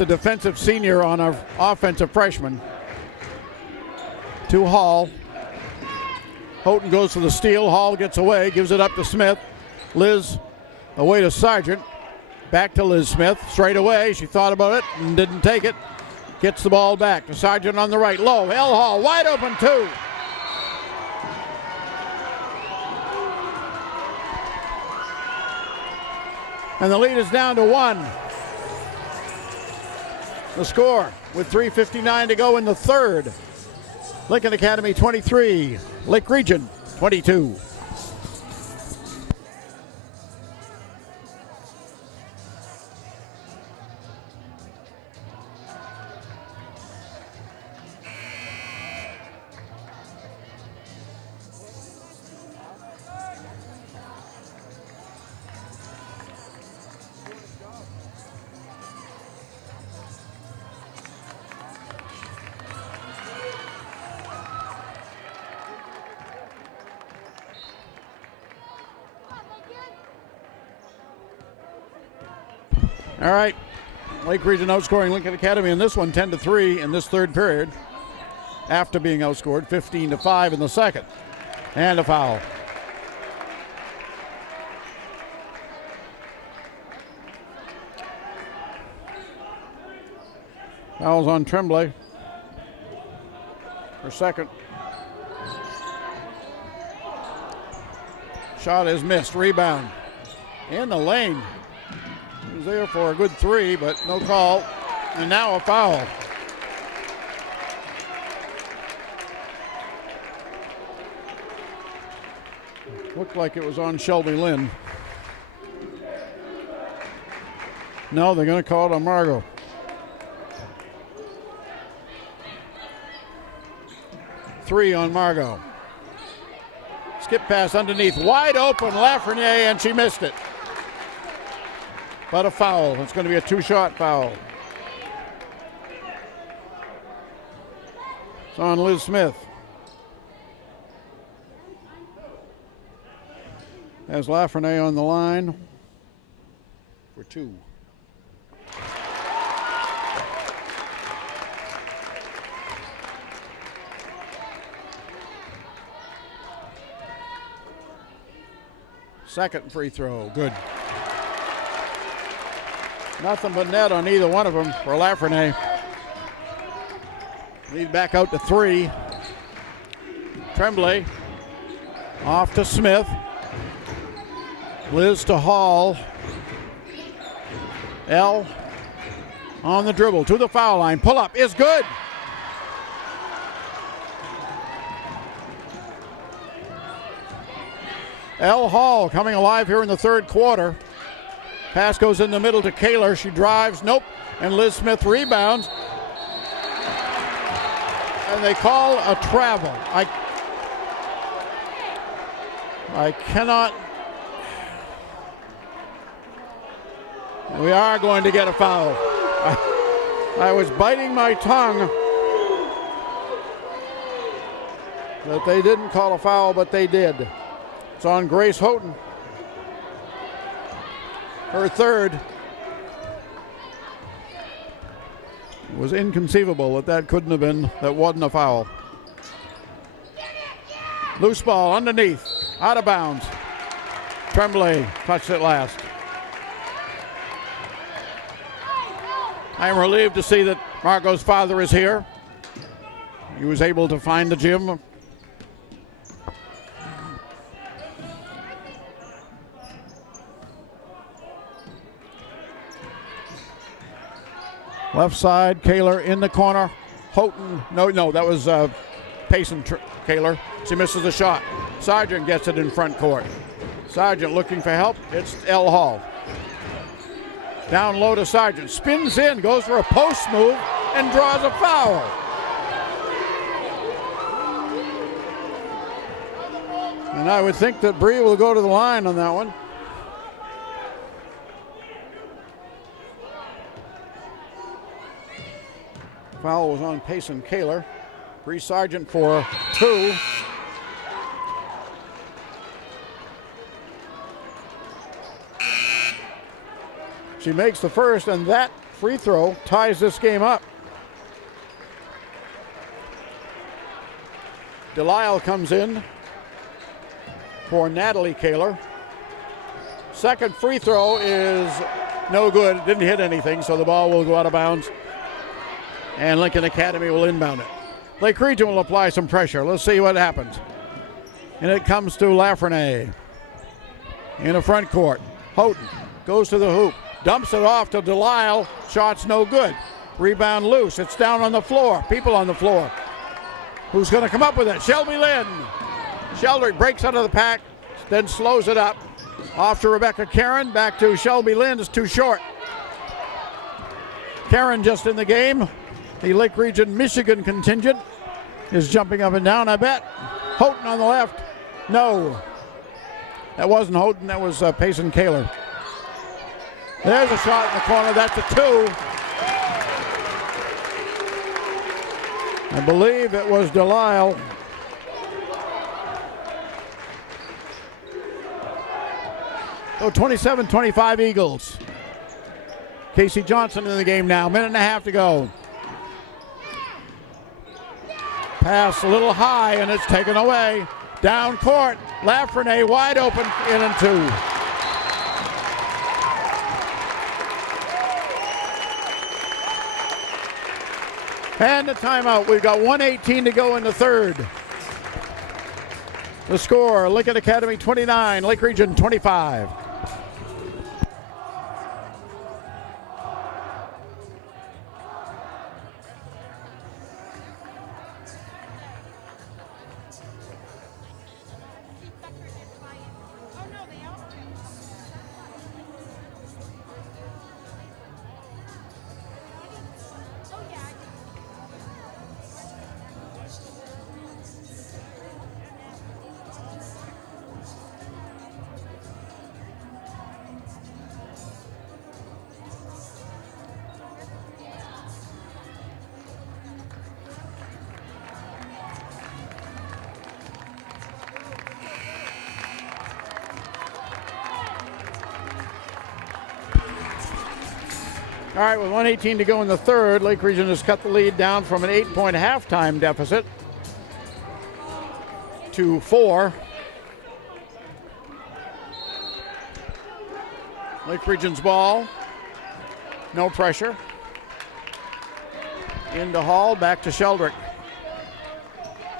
defensive senior on an offensive freshman. To Hall. Houghton goes for the steal. Hall gets away, gives it up to Smith. Liz away to Sargent. Back to Liz Smith. Straight away. She thought about it and didn't take it. Gets the ball back to Sargent on the right. Low. L. Hall wide open two. And the lead is down to one. The score with 3:59 to go in the third. Lincoln Academy 23, Lake Region 22. All right, Lake Region outscoring Lincoln Academy in this one 10-3 in this third period after being outscored 15-5 in the second. And a foul. Fouls on Tremblay. Her second. Shot is missed. Rebound. In the lane. He was there for a good three, but no call. And now a foul. Looked like it was on Shelby Lynn. No, they're going to call it on Margot. Three on Margot. Skip pass underneath. Wide open Lafreniere, and she missed it. But a foul. It's going to be a two-shot foul. It's on Liz Smith. Has Lafreniere on the line for two. Second free throw. Good. Nothing but net on either one of them for Lafreniere. Lead back out to three. Tremblay off to Smith. Liz to Hall. L on the dribble to the foul line. Pull up is good. L Hall coming alive here in the third quarter. Pass goes in the middle to Kaler. She drives. Nope. And Liz Smith rebounds. And they call a travel. I cannot. We are going to get a foul. I was biting my tongue that they didn't call a foul, but they did. It's on Grace Houghton. Her third. It was inconceivable that couldn't have been, that wasn't a foul. Loose ball underneath, out of bounds. Tremblay touched it last. I am relieved to see that Margot's father is here. He was able to find the gym. Left side, Kaler in the corner. Houghton, no, that was Payson Kaler. She misses the shot. Sargent gets it in front court. Sargent looking for help. It's L Hall. Down low to Sargent. Spins in, goes for a post move, and draws a foul. And I would think that Bree will go to the line on that one. Foul was on Payson Kaler. Bree Sargent for 2. She makes the first, and that free throw ties this game up. Delisle comes in for Natalie Kaler. Second free throw is no good. Didn't hit anything, so the ball will go out of bounds. And Lincoln Academy will inbound it. Lake Region will apply some pressure. Let's see what happens. And it comes to Lafreniere in the front court. Houghton goes to the hoop. Dumps it off to Delisle. Shot's no good. Rebound loose. It's down on the floor. People on the floor. Who's going to come up with it? Shelby Lynn. Sheldrick breaks out of the pack, then slows it up. Off to Rebecca Karen. Back to Shelby Lynn. It's too short. Karen just in the game. The Lake Region Michigan contingent is jumping up and down, I bet. Houghton on the left. No. That wasn't Houghton. That was Payson Kaler. There's a shot in the corner. That's a 2. I believe it was Delisle. So 27-25 Eagles. Casey Johnson in the game now. Minute and a half to go. Pass a little high, and it's taken away. Down court. Lafreniere wide open. In and 2. And the timeout. We've got 1:18 to go in the third. The score, Lincoln Academy 29, Lake Region 25. All right, with 1:18 to go in the third, Lake Region has cut the lead down from an 8-point halftime deficit to 4. Lake Region's ball. No pressure. Into Hall, back to Sheldrick.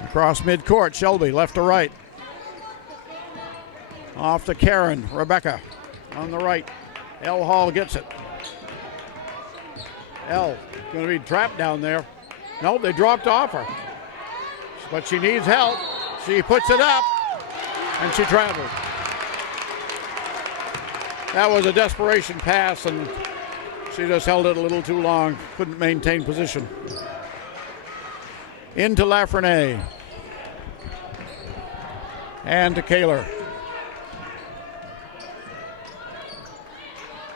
Across midcourt, Shelby left to right. Off to Karen. Rebecca on the right. L. Hall gets it. L going to be trapped down there. No, they dropped off her. But she needs help. She puts it up, and she traveled. That was a desperation pass, and she just held it a little too long. Couldn't maintain position. Into Lafreniere. And to Kaler.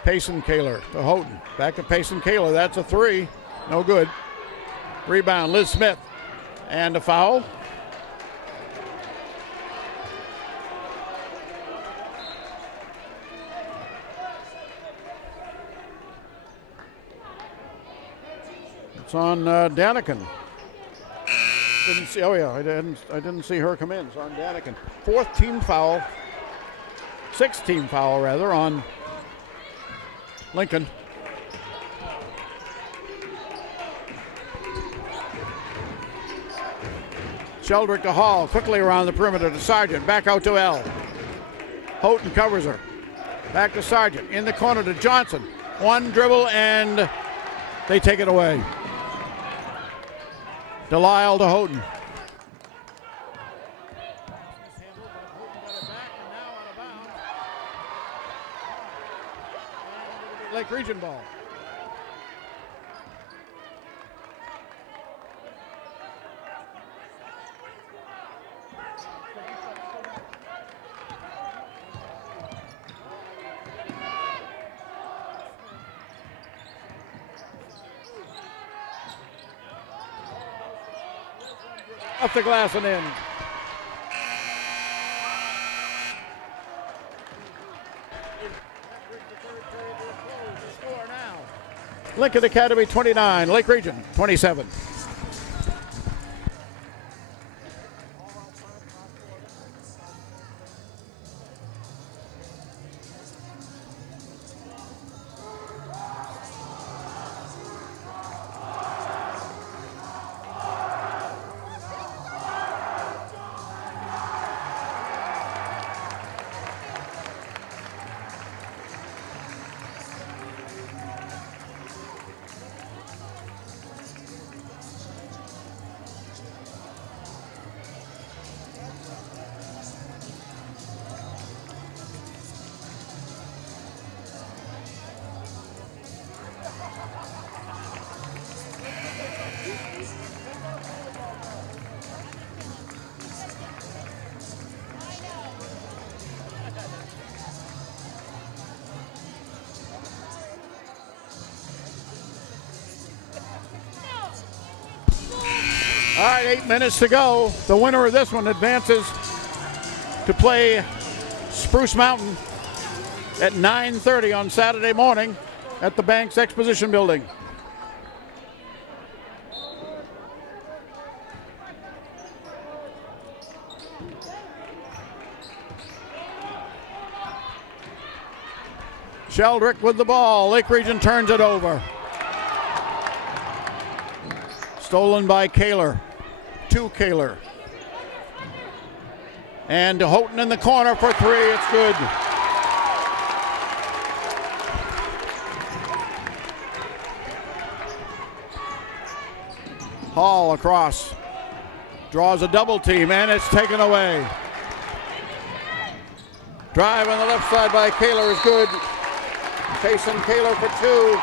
Payson Kaler to Houghton. Back to Payson Kaler. That's a three. No good. Rebound, Liz Smith. And a foul. It's on Daniken. Didn't see. Oh yeah, I didn't see her come in. It's on Daniken. Fourth team foul. Sixth team foul rather on Lincoln. Sheldrick to Hall, quickly around the perimeter to Sargent, back out to L. Houghton covers her. Back to Sargent, in the corner to Johnson. One dribble and they take it away. Delisle to Houghton. Lake Region ball. Up the glass and in. Lincoln Academy 29, Lake Region 27. All right, 8 minutes to go. The winner of this one advances to play Spruce Mountain at 9:30 on Saturday morning at the Banks Exposition Building. Sheldrick with the ball. Lake Region turns it over. Stolen by Kaler. To Kaler. And Houghton in the corner for three. It's good. Hall across. Draws a double team and it's taken away. Drive on the left side by Kaler is good. Payson Kaler for two.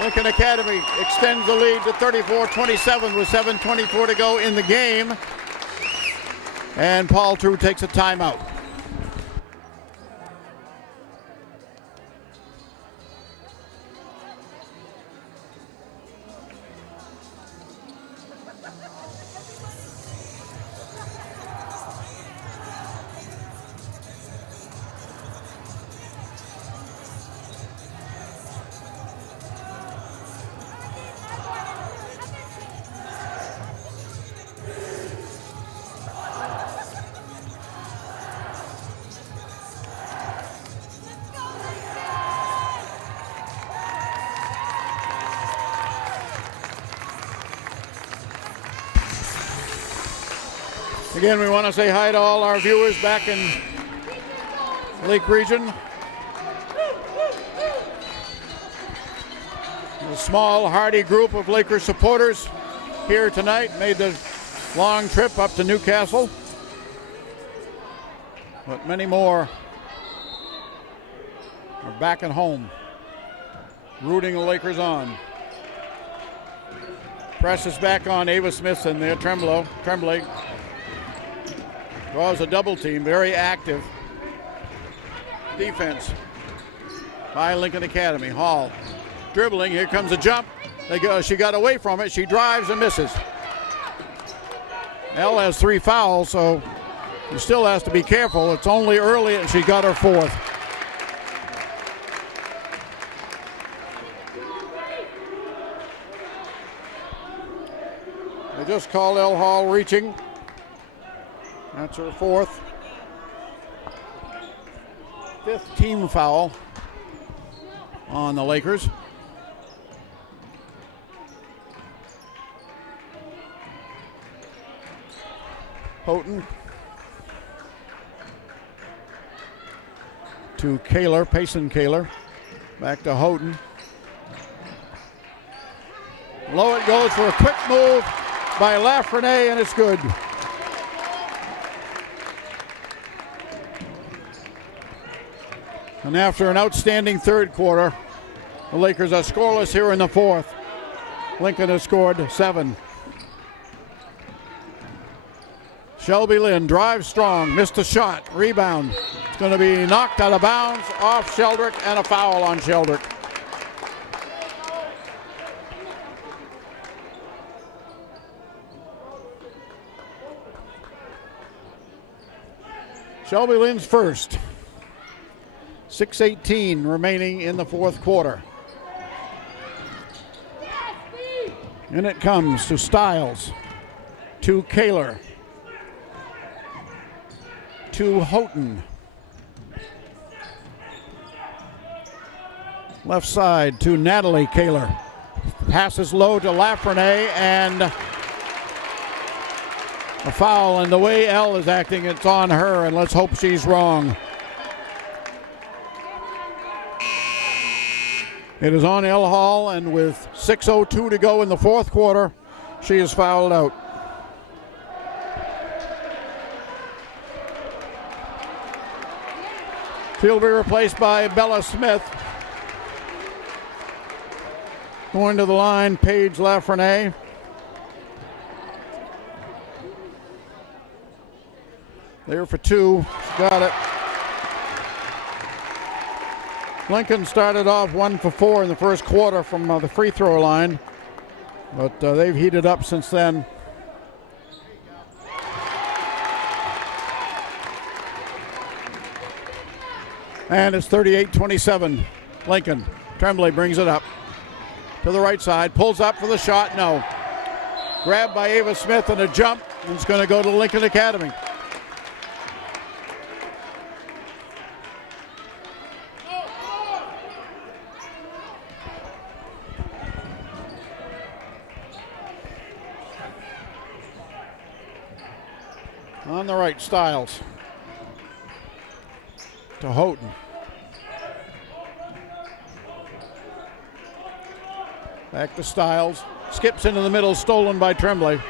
Lincoln Academy extends the lead to 34-27 with 7:24 to go in the game. And Paul True takes a timeout. Again, we want to say hi to all our viewers back in Lake Region. A small, hardy group of Lakers supporters here tonight made the long trip up to Newcastle. But many more are back at home, rooting the Lakers on. Press is back on Ava Smith and there. Tremblay draws a double team, very active defense by Lincoln Academy. Hall dribbling, here comes a jump. She got away from it, she drives and misses. Elle has 3 fouls, so she still has to be careful. It's only early and she got her 4th. They just called Elle Hall reaching. That's her 4th. 5th team foul on the Lakers. Houghton to Kaler, Payson Kaler. Back to Houghton. Low it goes for a quick move by Lafreniere, and it's good. And after an outstanding third quarter, the Lakers are scoreless here in the 4th. Lincoln has scored 7. Shelby Lynn drives strong, missed a shot, rebound. It's going to be knocked out of bounds off Sheldrick, and a foul on Sheldrick. Shelby Lynn's first. 6:18 remaining in the 4th quarter. And it comes to Stiles, to Kaler, to Houghton. Left side to Natalie Kaler. Passes low to Lafreniere, and a foul. And the way Elle is acting, it's on her, and let's hope she's wrong. It is on Elle Hall, and with 6:02 to go in the 4th quarter, she is fouled out. She'll be replaced by Bella Smith. Going to the line, Paige Lafreniere. There for 2. Got it. Lincoln started off 1 for 4 in the first quarter from the free throw line, but they've heated up since then. And it's 38-27. Lincoln. Tremblay brings it up to the right side, pulls up for the shot. No. Grabbed by Ava Smith and a jump, and it's going to go to Lincoln Academy. On the right, Stiles to Houghton. Back to Stiles. Skips into the middle, stolen by Tremblay.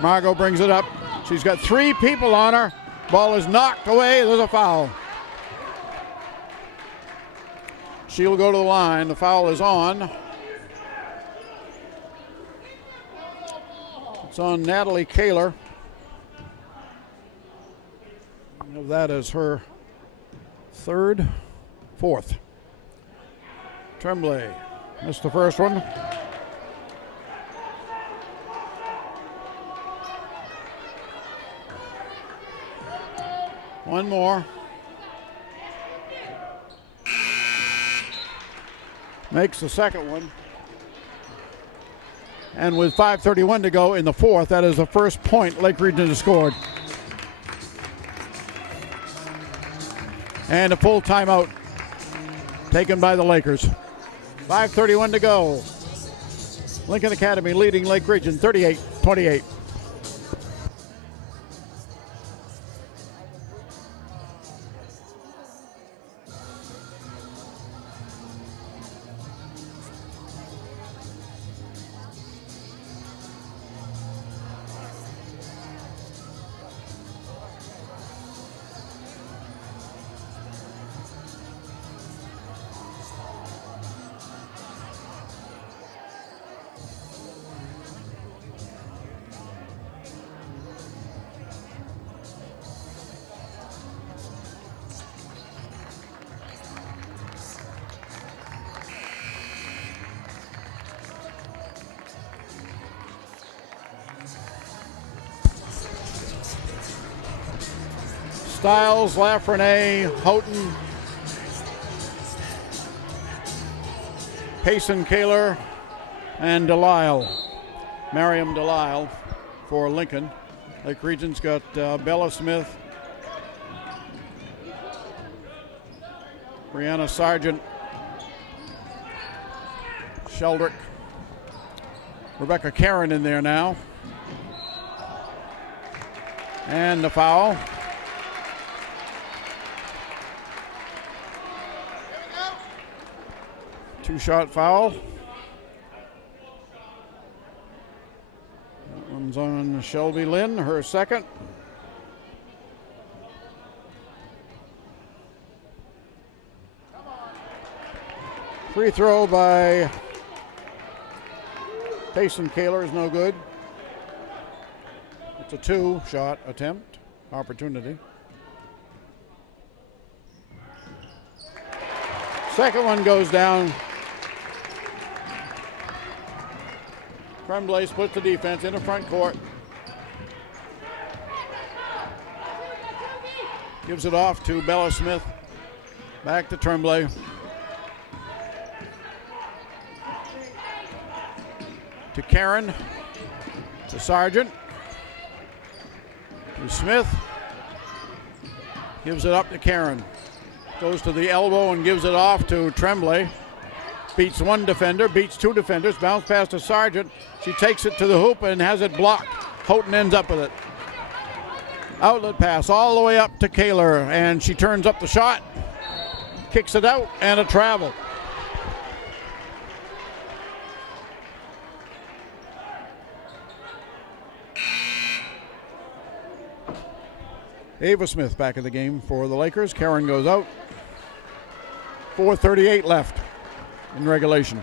Margot brings it up. She's got 3 people on her. Ball is knocked away. There's a foul. She'll go to the line. The foul is on. It's on Natalie Kaler. That is her 3rd, 4th. Tremblay missed the first one. One more. Makes the second one. And with 5:31 to go in the 4th, that is the first point Lake Region has scored. And a full timeout taken by the Lakers. 5:31 to go. Lincoln Academy leading Lake Region 38-28. Stiles, Lafreniere, Houghton, Payson, Kaler, and Delisle. Mariam Delisle for Lincoln. Lake Region's got Bella Smith, Brianna Sargent, Sheldrick, Rebecca Karen in there now. And the foul. Two-shot foul. That one's on Shelby Lynn, her second. Free throw by Payson Kaler is no good. It's a two-shot attempt, opportunity. Second one goes down. Tremblay splits the defense in the front court. Gives it off to Bella Smith. Back to Tremblay. To Karen. To Sargent. To Smith. Gives it up to Karen. Goes to the elbow and gives it off to Tremblay. Beats one defender, beats two defenders, bounce pass to Sargent. She takes it to the hoop and has it blocked. Houghton ends up with it. Outlet pass all the way up to Kaler, and she turns up the shot, kicks it out, and a travel. Ava Smith back in the game for the Lakers. Karen goes out. 4:38 left in regulation.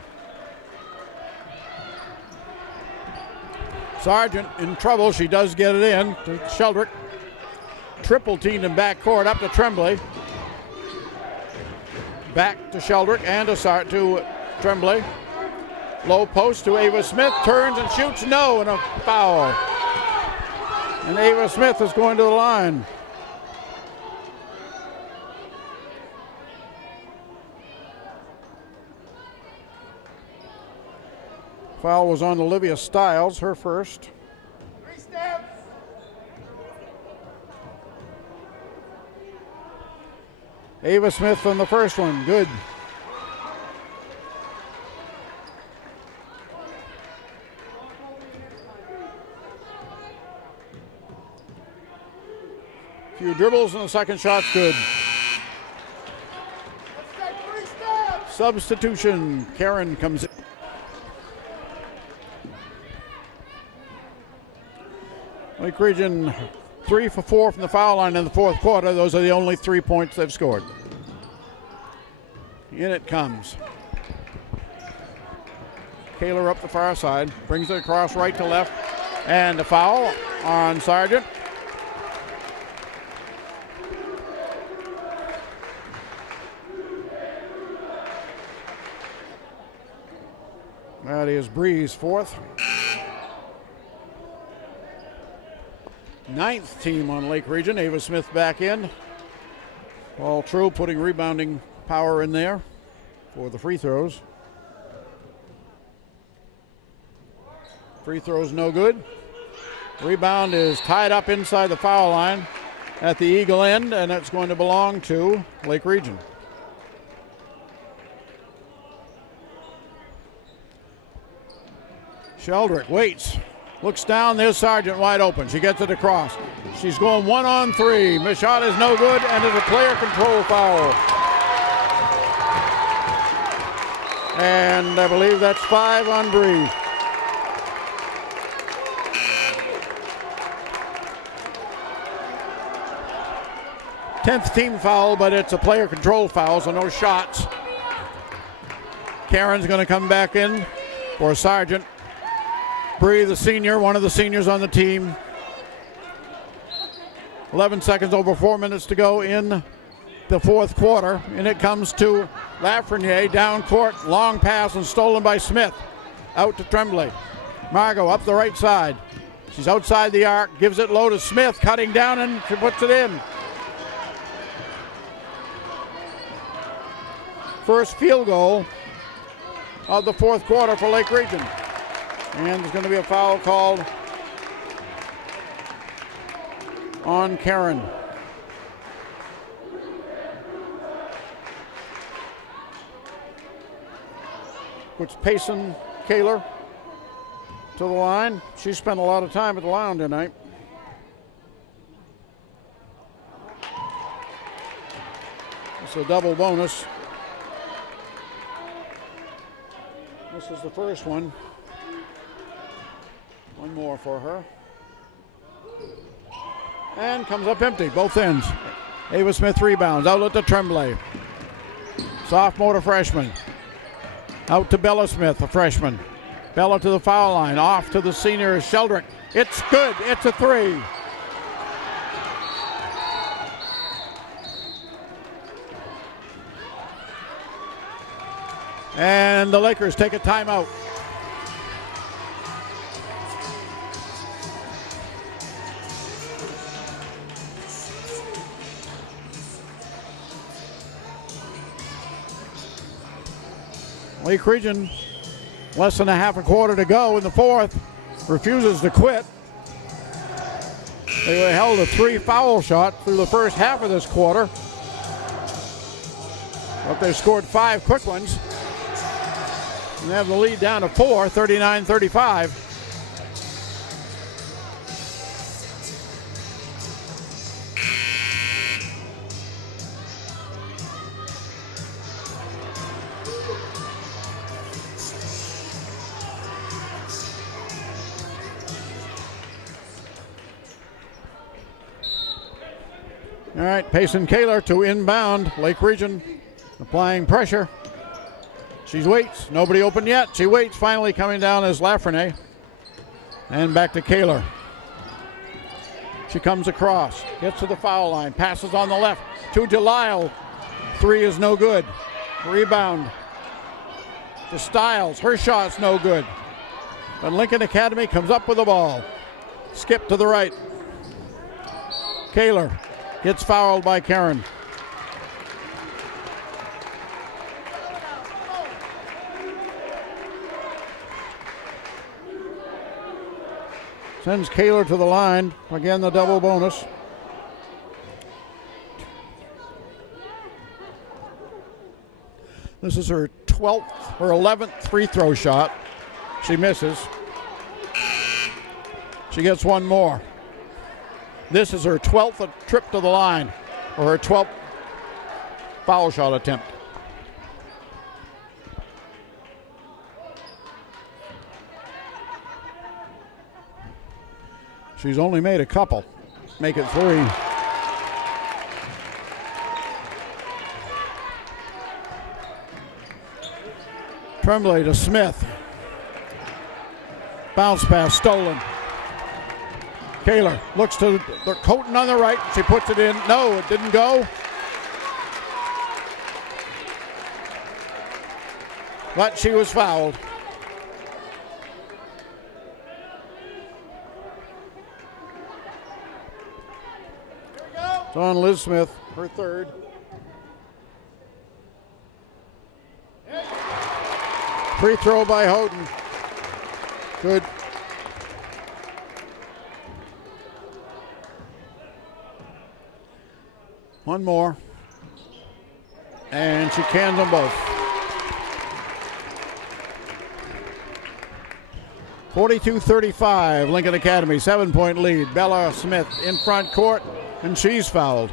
Sargent in trouble. She does get it in to Sheldrick. Triple teamed in backcourt up to Tremblay. Back to Sheldrick and to Tremblay. Low post to Ava Smith. Turns and shoots. No, and a foul. And Ava Smith is going to the line. Foul was on Olivia Stiles, her first. 3 steps. Ava Smith on the first one, good. Few dribbles and the second shot's good. Let's take 3 steps. Substitution, Karen comes in. Lake Region 3 for 4 from the foul line in the fourth quarter. Those are the only 3 points they've scored. In it comes. Kaler up the far side, brings it across right to left, and a foul on Sargent. That is Bree's fourth. 9th team on Lake Region. Ava Smith back in. All true, putting rebounding power in there for the free throws. Free throws no good. Rebound is tied up inside the foul line at the Eagle end, and it's going to belong to Lake Region. Sheldrick waits. Looks down, there's Sargent wide open. She gets it across. She's going 1-on-3. The shot is no good, and it's a player control foul. And I believe that's 5 on Bree. Tenth team foul, but it's a player control foul, so no shots. Karen's going to come back in for Sargent. Bree, the senior, one of the seniors on the team. 11 seconds, over 4 minutes to go in the fourth quarter. And it comes to Lafreniere, down court, long pass and stolen by Smith. Out to Tremblay. Margot up the right side. She's outside the arc, gives it low to Smith, cutting down, and she puts it in. First field goal of the fourth quarter for Lake Region. And there's going to be a foul called on Karen. Puts Payson Kaler to the line. She spent a lot of time at the line tonight. It's a double bonus. This is the first one. One more for her. And comes up empty, both ends. Ava Smith rebounds, outlet to Tremblay. Sophomore to freshman. Out to Bella Smith, a freshman. Bella to the foul line, off to the senior Sheldrick. It's good, it's a three. And the Lakers take a timeout. Lake Region, less than a quarter to go in the fourth, refuses to quit. They held a 3 foul shot through the first half of this quarter, but they scored 5 quick ones. And they have the lead down to 4, 39-35. All right, Payson Kaler to inbound. Lake Region applying pressure. She waits. Nobody open yet. She waits. Finally coming down is Lafreniere. And back to Kaler. She comes across. Gets to the foul line. Passes on the left to Delisle. 3 is no good. Rebound to Stiles. Her shot's no good. But Lincoln Academy comes up with the ball. Skip to the right. Kaler gets fouled by Karen. Sends Kaler to the line. Again, the double bonus. This is her 12th or 11th free throw shot. She misses. She gets one more. This is her 12th trip to the line, or her 12th foul shot attempt. She's only made a couple. Make it 3. Tremblay to Smith. Bounce pass stolen. Kaler looks to the Coton on the right. She puts it in. No, it didn't go. But she was fouled. It's on Liz Smith, her third. Free throw by Houghton. Good. One more. And she cans them both. 42-35, Lincoln Academy, 7-point lead. Bella Smith in front court, and she's fouled.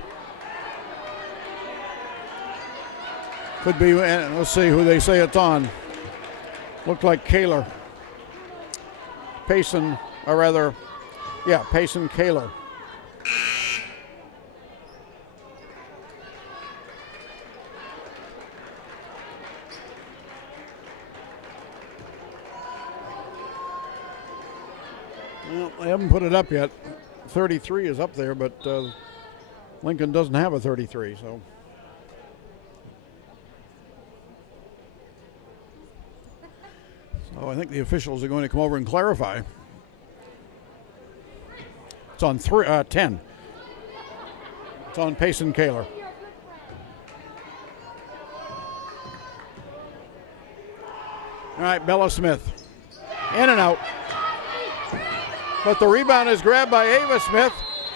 Could be, let's see who they say it's on. Looked like Kaler. Payson, or rather, yeah, Payson Kaler. Well, they haven't put it up yet. 33 is up there, but Lincoln doesn't have a 33, so. So I think the officials are going to come over and clarify. It's on 10. It's on Payson Kaler. All right, Bella Smith. In and out. But the rebound is grabbed by Ava Smith.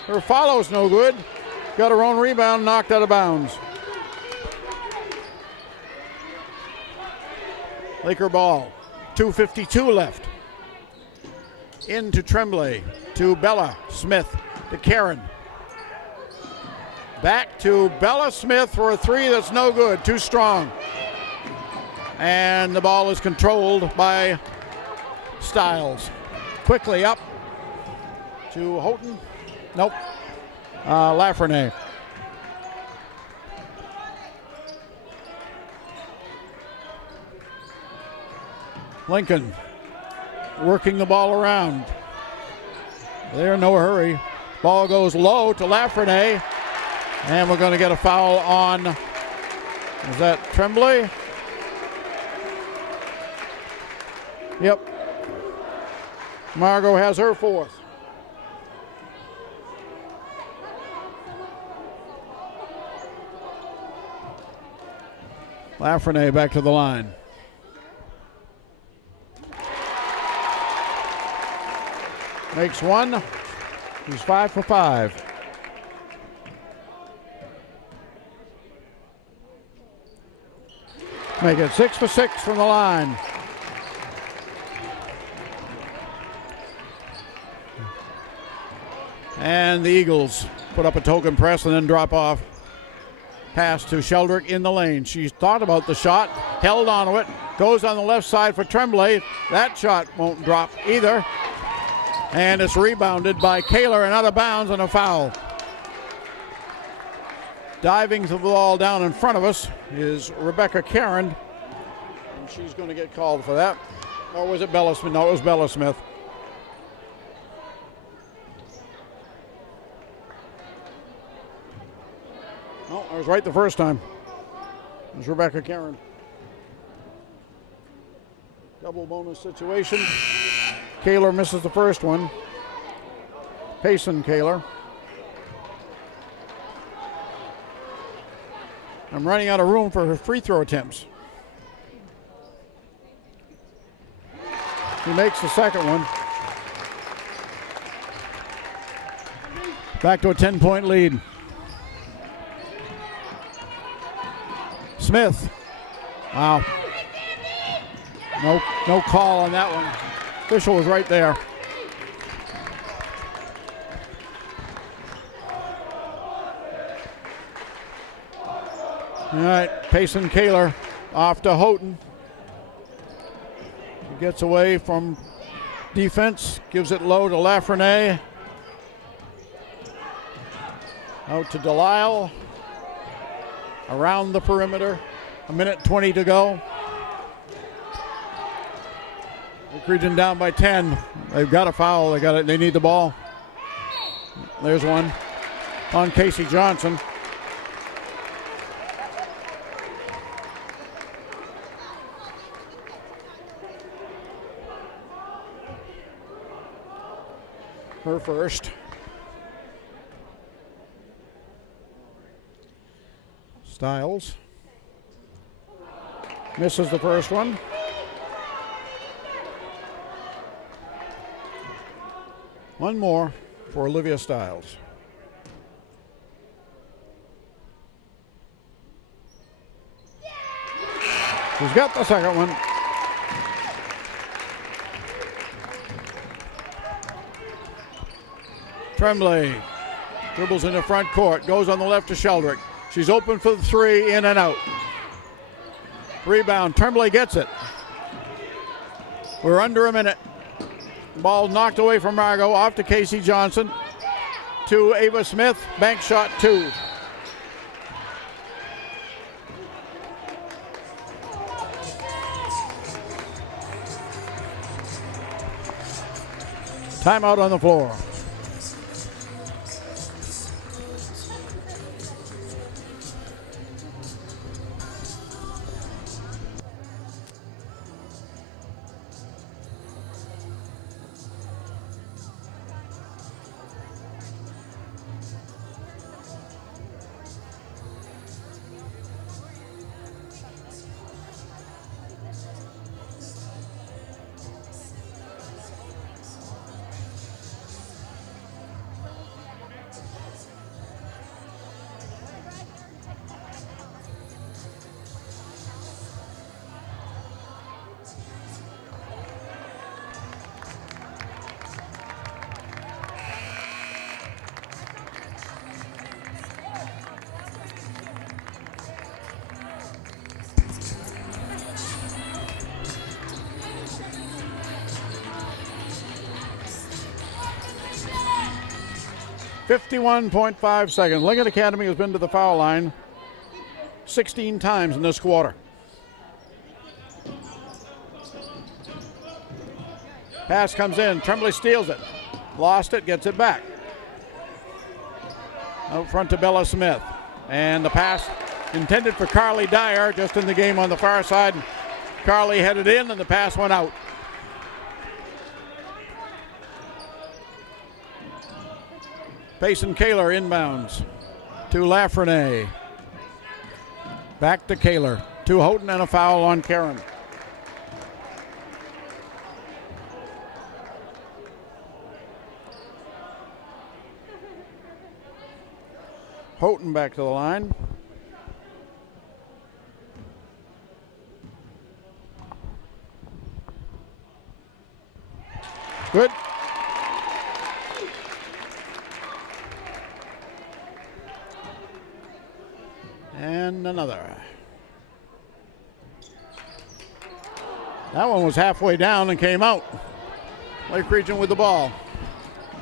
Her follow's no good. Got her own rebound, knocked out of bounds. Laker ball. 2:52 left. Into Tremblay. To Bella Smith. To Karen. Back to Bella Smith for a three that's no good. Too strong. And the ball is controlled by Stiles. Quickly up to Houghton. Nope. Lafreniere. Lincoln working the ball around. They're in no hurry. Ball goes low to Lafreniere. And we're going to get a foul on, is that Tremblay? Yep. Margot has her fourth. Lafreniere back to the line. Makes one. He's 5 for 5. Make it 6 for 6 from the line. And the Eagles put up a token press and then drop off. Pass to Sheldrick in the lane. She thought about the shot, held onto it, goes on the left side for Tremblay. That shot won't drop either. And it's rebounded by Kaler and out of bounds and a foul. Diving the ball down in front of us is Rebecca Karen. And she's going to get called for that. Or was it Bella Smith? No, it was Bella Smith. Oh, I was right the first time. It was Rebecca Karen. Double bonus situation. Kaler misses the first one. Payson Kaler. I'm running out of room for her free throw attempts. He makes the second one. Back to a 10-point lead. Smith. Wow. No call on that one. Official was right there. All right, Payson Kaler off to Houghton. He gets away from defense, gives it low to Lafreniere. Out to Delisle. Around the perimeter. 1:20 to go. Region down by 10. They've got a foul. They need the ball. There's one on Casey Johnson. Her first. Stiles misses the first one. One more for Olivia Stiles. She's got the second one. Tremblay dribbles in the front court, goes on the left to Sheldrick. She's open for the three, in and out. Rebound, Tremblay gets it. We're under a minute. Ball knocked away from Margot, off to Casey Johnson. To Ava Smith, bank shot 2. Timeout on the floor. 51.5 seconds. Lincoln Academy has been to the foul line 16 times in this quarter. Pass comes in. Tremblay steals it. Lost it, gets it back. Out front to Bella Smith. And the pass intended for Carly Dyer, just in the game on the far side. Carly headed in, and the pass went out. Payson Kaler inbounds to Lafreniere. Back to Kaler. To Houghton and a foul on Karen. Houghton back to the line. Good. And another. That one was halfway down and came out. Lake Region with the ball.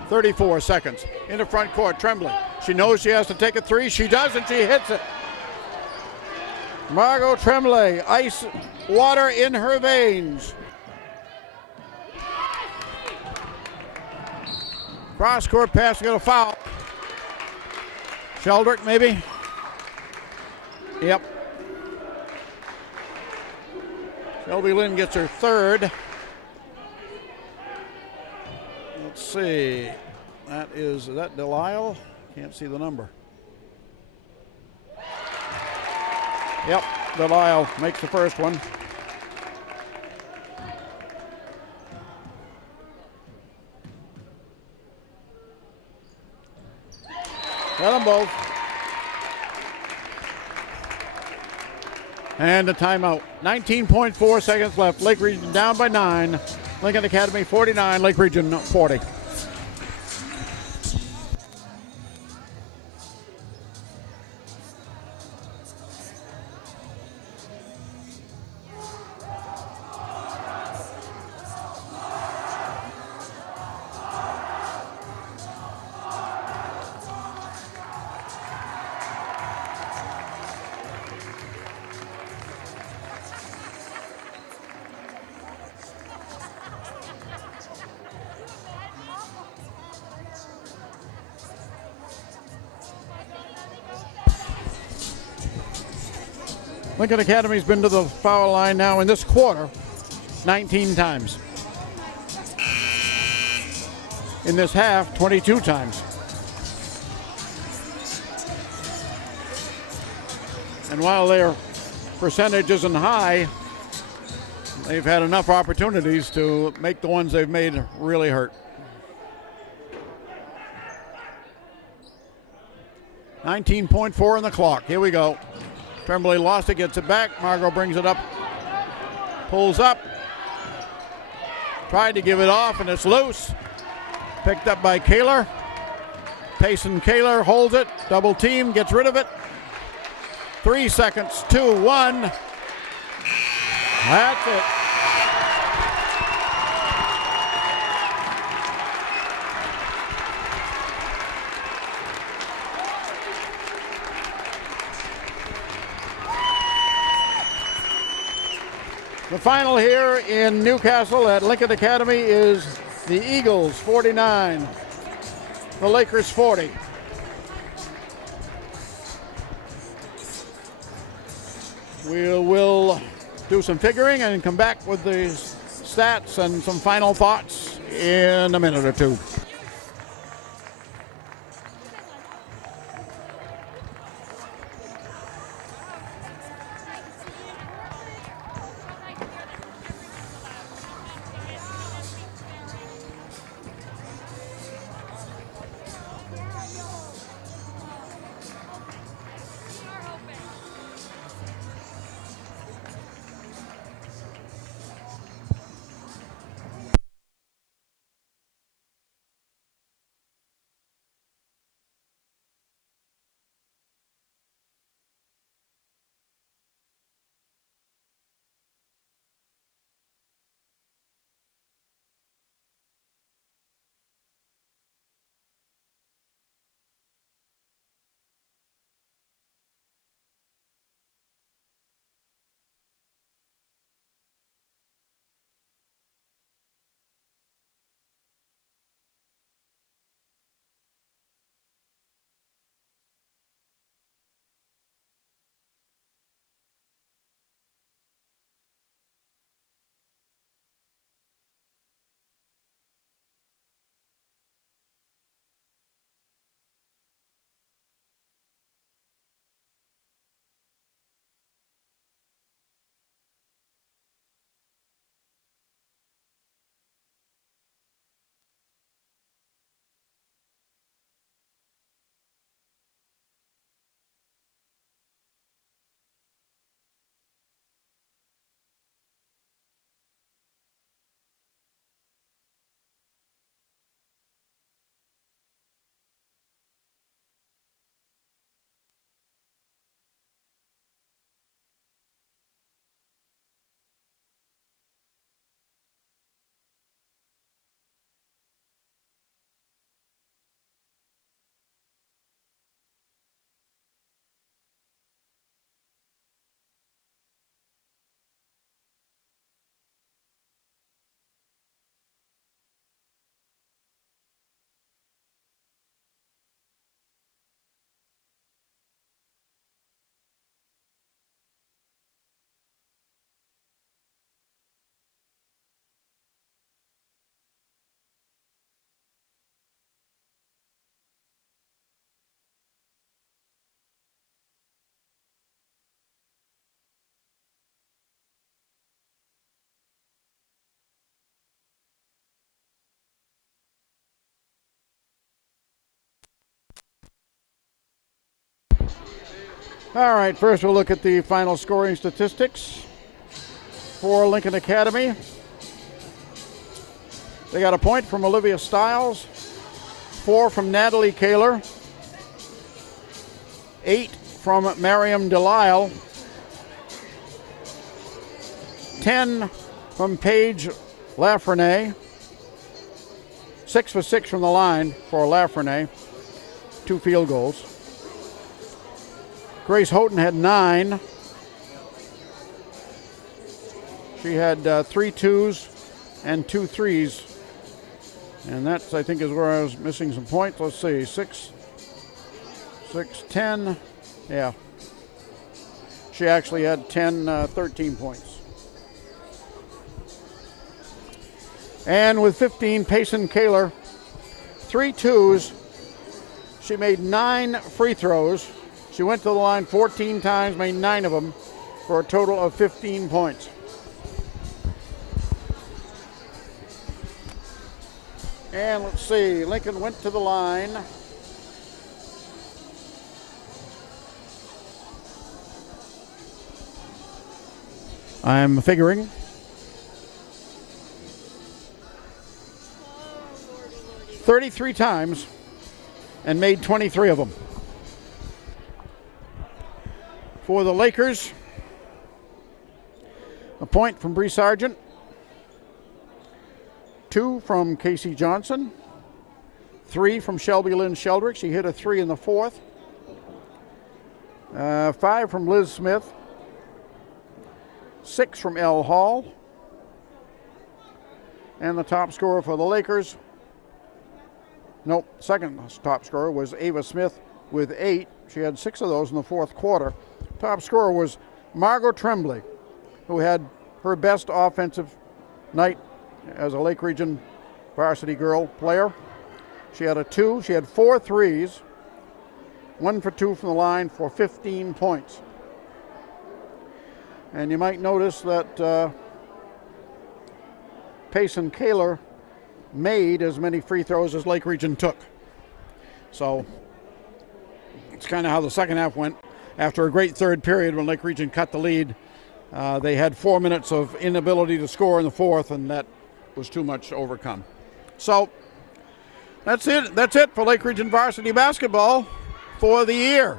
34 seconds. Into front court, Tremblay. She knows she has to take a three. She does, and she hits it. Margot Tremblay, ice water in her veins. Cross court pass, got a foul. Sheldrick, maybe? Yep. Shelby Lynn gets her third. Let's see. Is that Delisle? Can't see the number. Yep, Delisle makes the first one. Got them both. And a timeout. 19.4 seconds left. Lake Region down by 9. Lincoln Academy 49, Lake Region 40. Lincoln Academy's been to the foul line now in this quarter 19 times. In this half, 22 times. And while their percentage isn't high, they've had enough opportunities to make the ones they've made really hurt. 19.4 on the clock. Here we go. Tremblay lost it, gets it back. Margot brings it up, pulls up. Tried to give it off, and it's loose. Picked up by Kaler. Payson Kaler holds it. Double team, gets rid of it. 3 seconds, 2, 1. That's it. The final here in Newcastle at Lincoln Academy is the Eagles 49, the Lakers 40. We'll do some figuring and come back with the stats and some final thoughts in a minute or two. All right, first we'll look at the final scoring statistics for Lincoln Academy. They got a point from Olivia Stiles, 4 from Natalie Kaler, 8 from Mariam Delisle, 10 from Paige Lafreniere, 6 for 6 from the line for Lafreniere, 2 field goals. Grace Houghton had 9. She had 3 twos and 2 threes. And that's, I think, is where I was missing some points. Let's see, 6, 10. Yeah. She actually had 13 points. And with 15, Payson Kaler, 3 twos. She made 9 free throws. She went to the line 14 times, made 9 of them, for a total of 15 points. And let's see, Lincoln went to the line. I'm figuring. Oh, lordy, lordy. 33 times and made 23 of them. For the Lakers, a point from Bree Sargent, 2 from Casey Johnson, 3 from Shelby Lynn Sheldrick. She hit a 3 in the 4th. 5 from Liz Smith, 6 from Elle Hall. And the top scorer for the Lakers, second top scorer was Ava Smith with 8. She had 6 of those in the 4th quarter. Top scorer was Margot Tremblay, who had her best offensive night as a Lake Region varsity girl player. She had a 2. She had 4 threes, 1 for 2 from the line for 15 points. And you might notice that Payson Kaler made as many free throws as Lake Region took. So it's kind of how the second half went. After a great third period when Lake Region cut the lead, they had 4 minutes of inability to score in the 4th, and that was too much to overcome. So that's it. That's it for Lake Region varsity basketball for the year.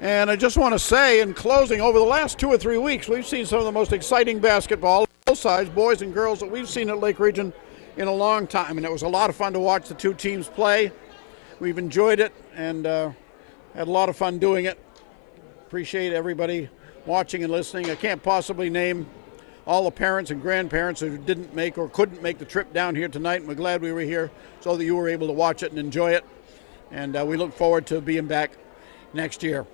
And I just want to say in closing, over the last 2 or 3 weeks, we've seen some of the most exciting basketball, both sides, boys and girls, that we've seen at Lake Region in a long time. And it was a lot of fun to watch the 2 teams play. We've enjoyed it and had a lot of fun doing it. Appreciate everybody watching and listening. I can't possibly name all the parents and grandparents who didn't make or couldn't make the trip down here tonight. And we're glad we were here so that you were able to watch it and enjoy it. And we look forward to being back next year.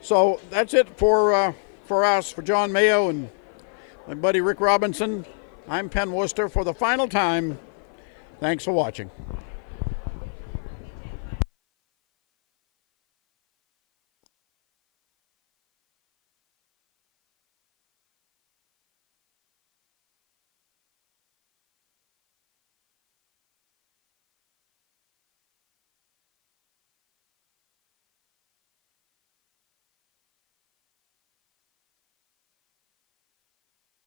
So that's it for us, for John Mayo and my buddy Rick Robinson. I'm Penn Worcester for the final time. Thanks for watching.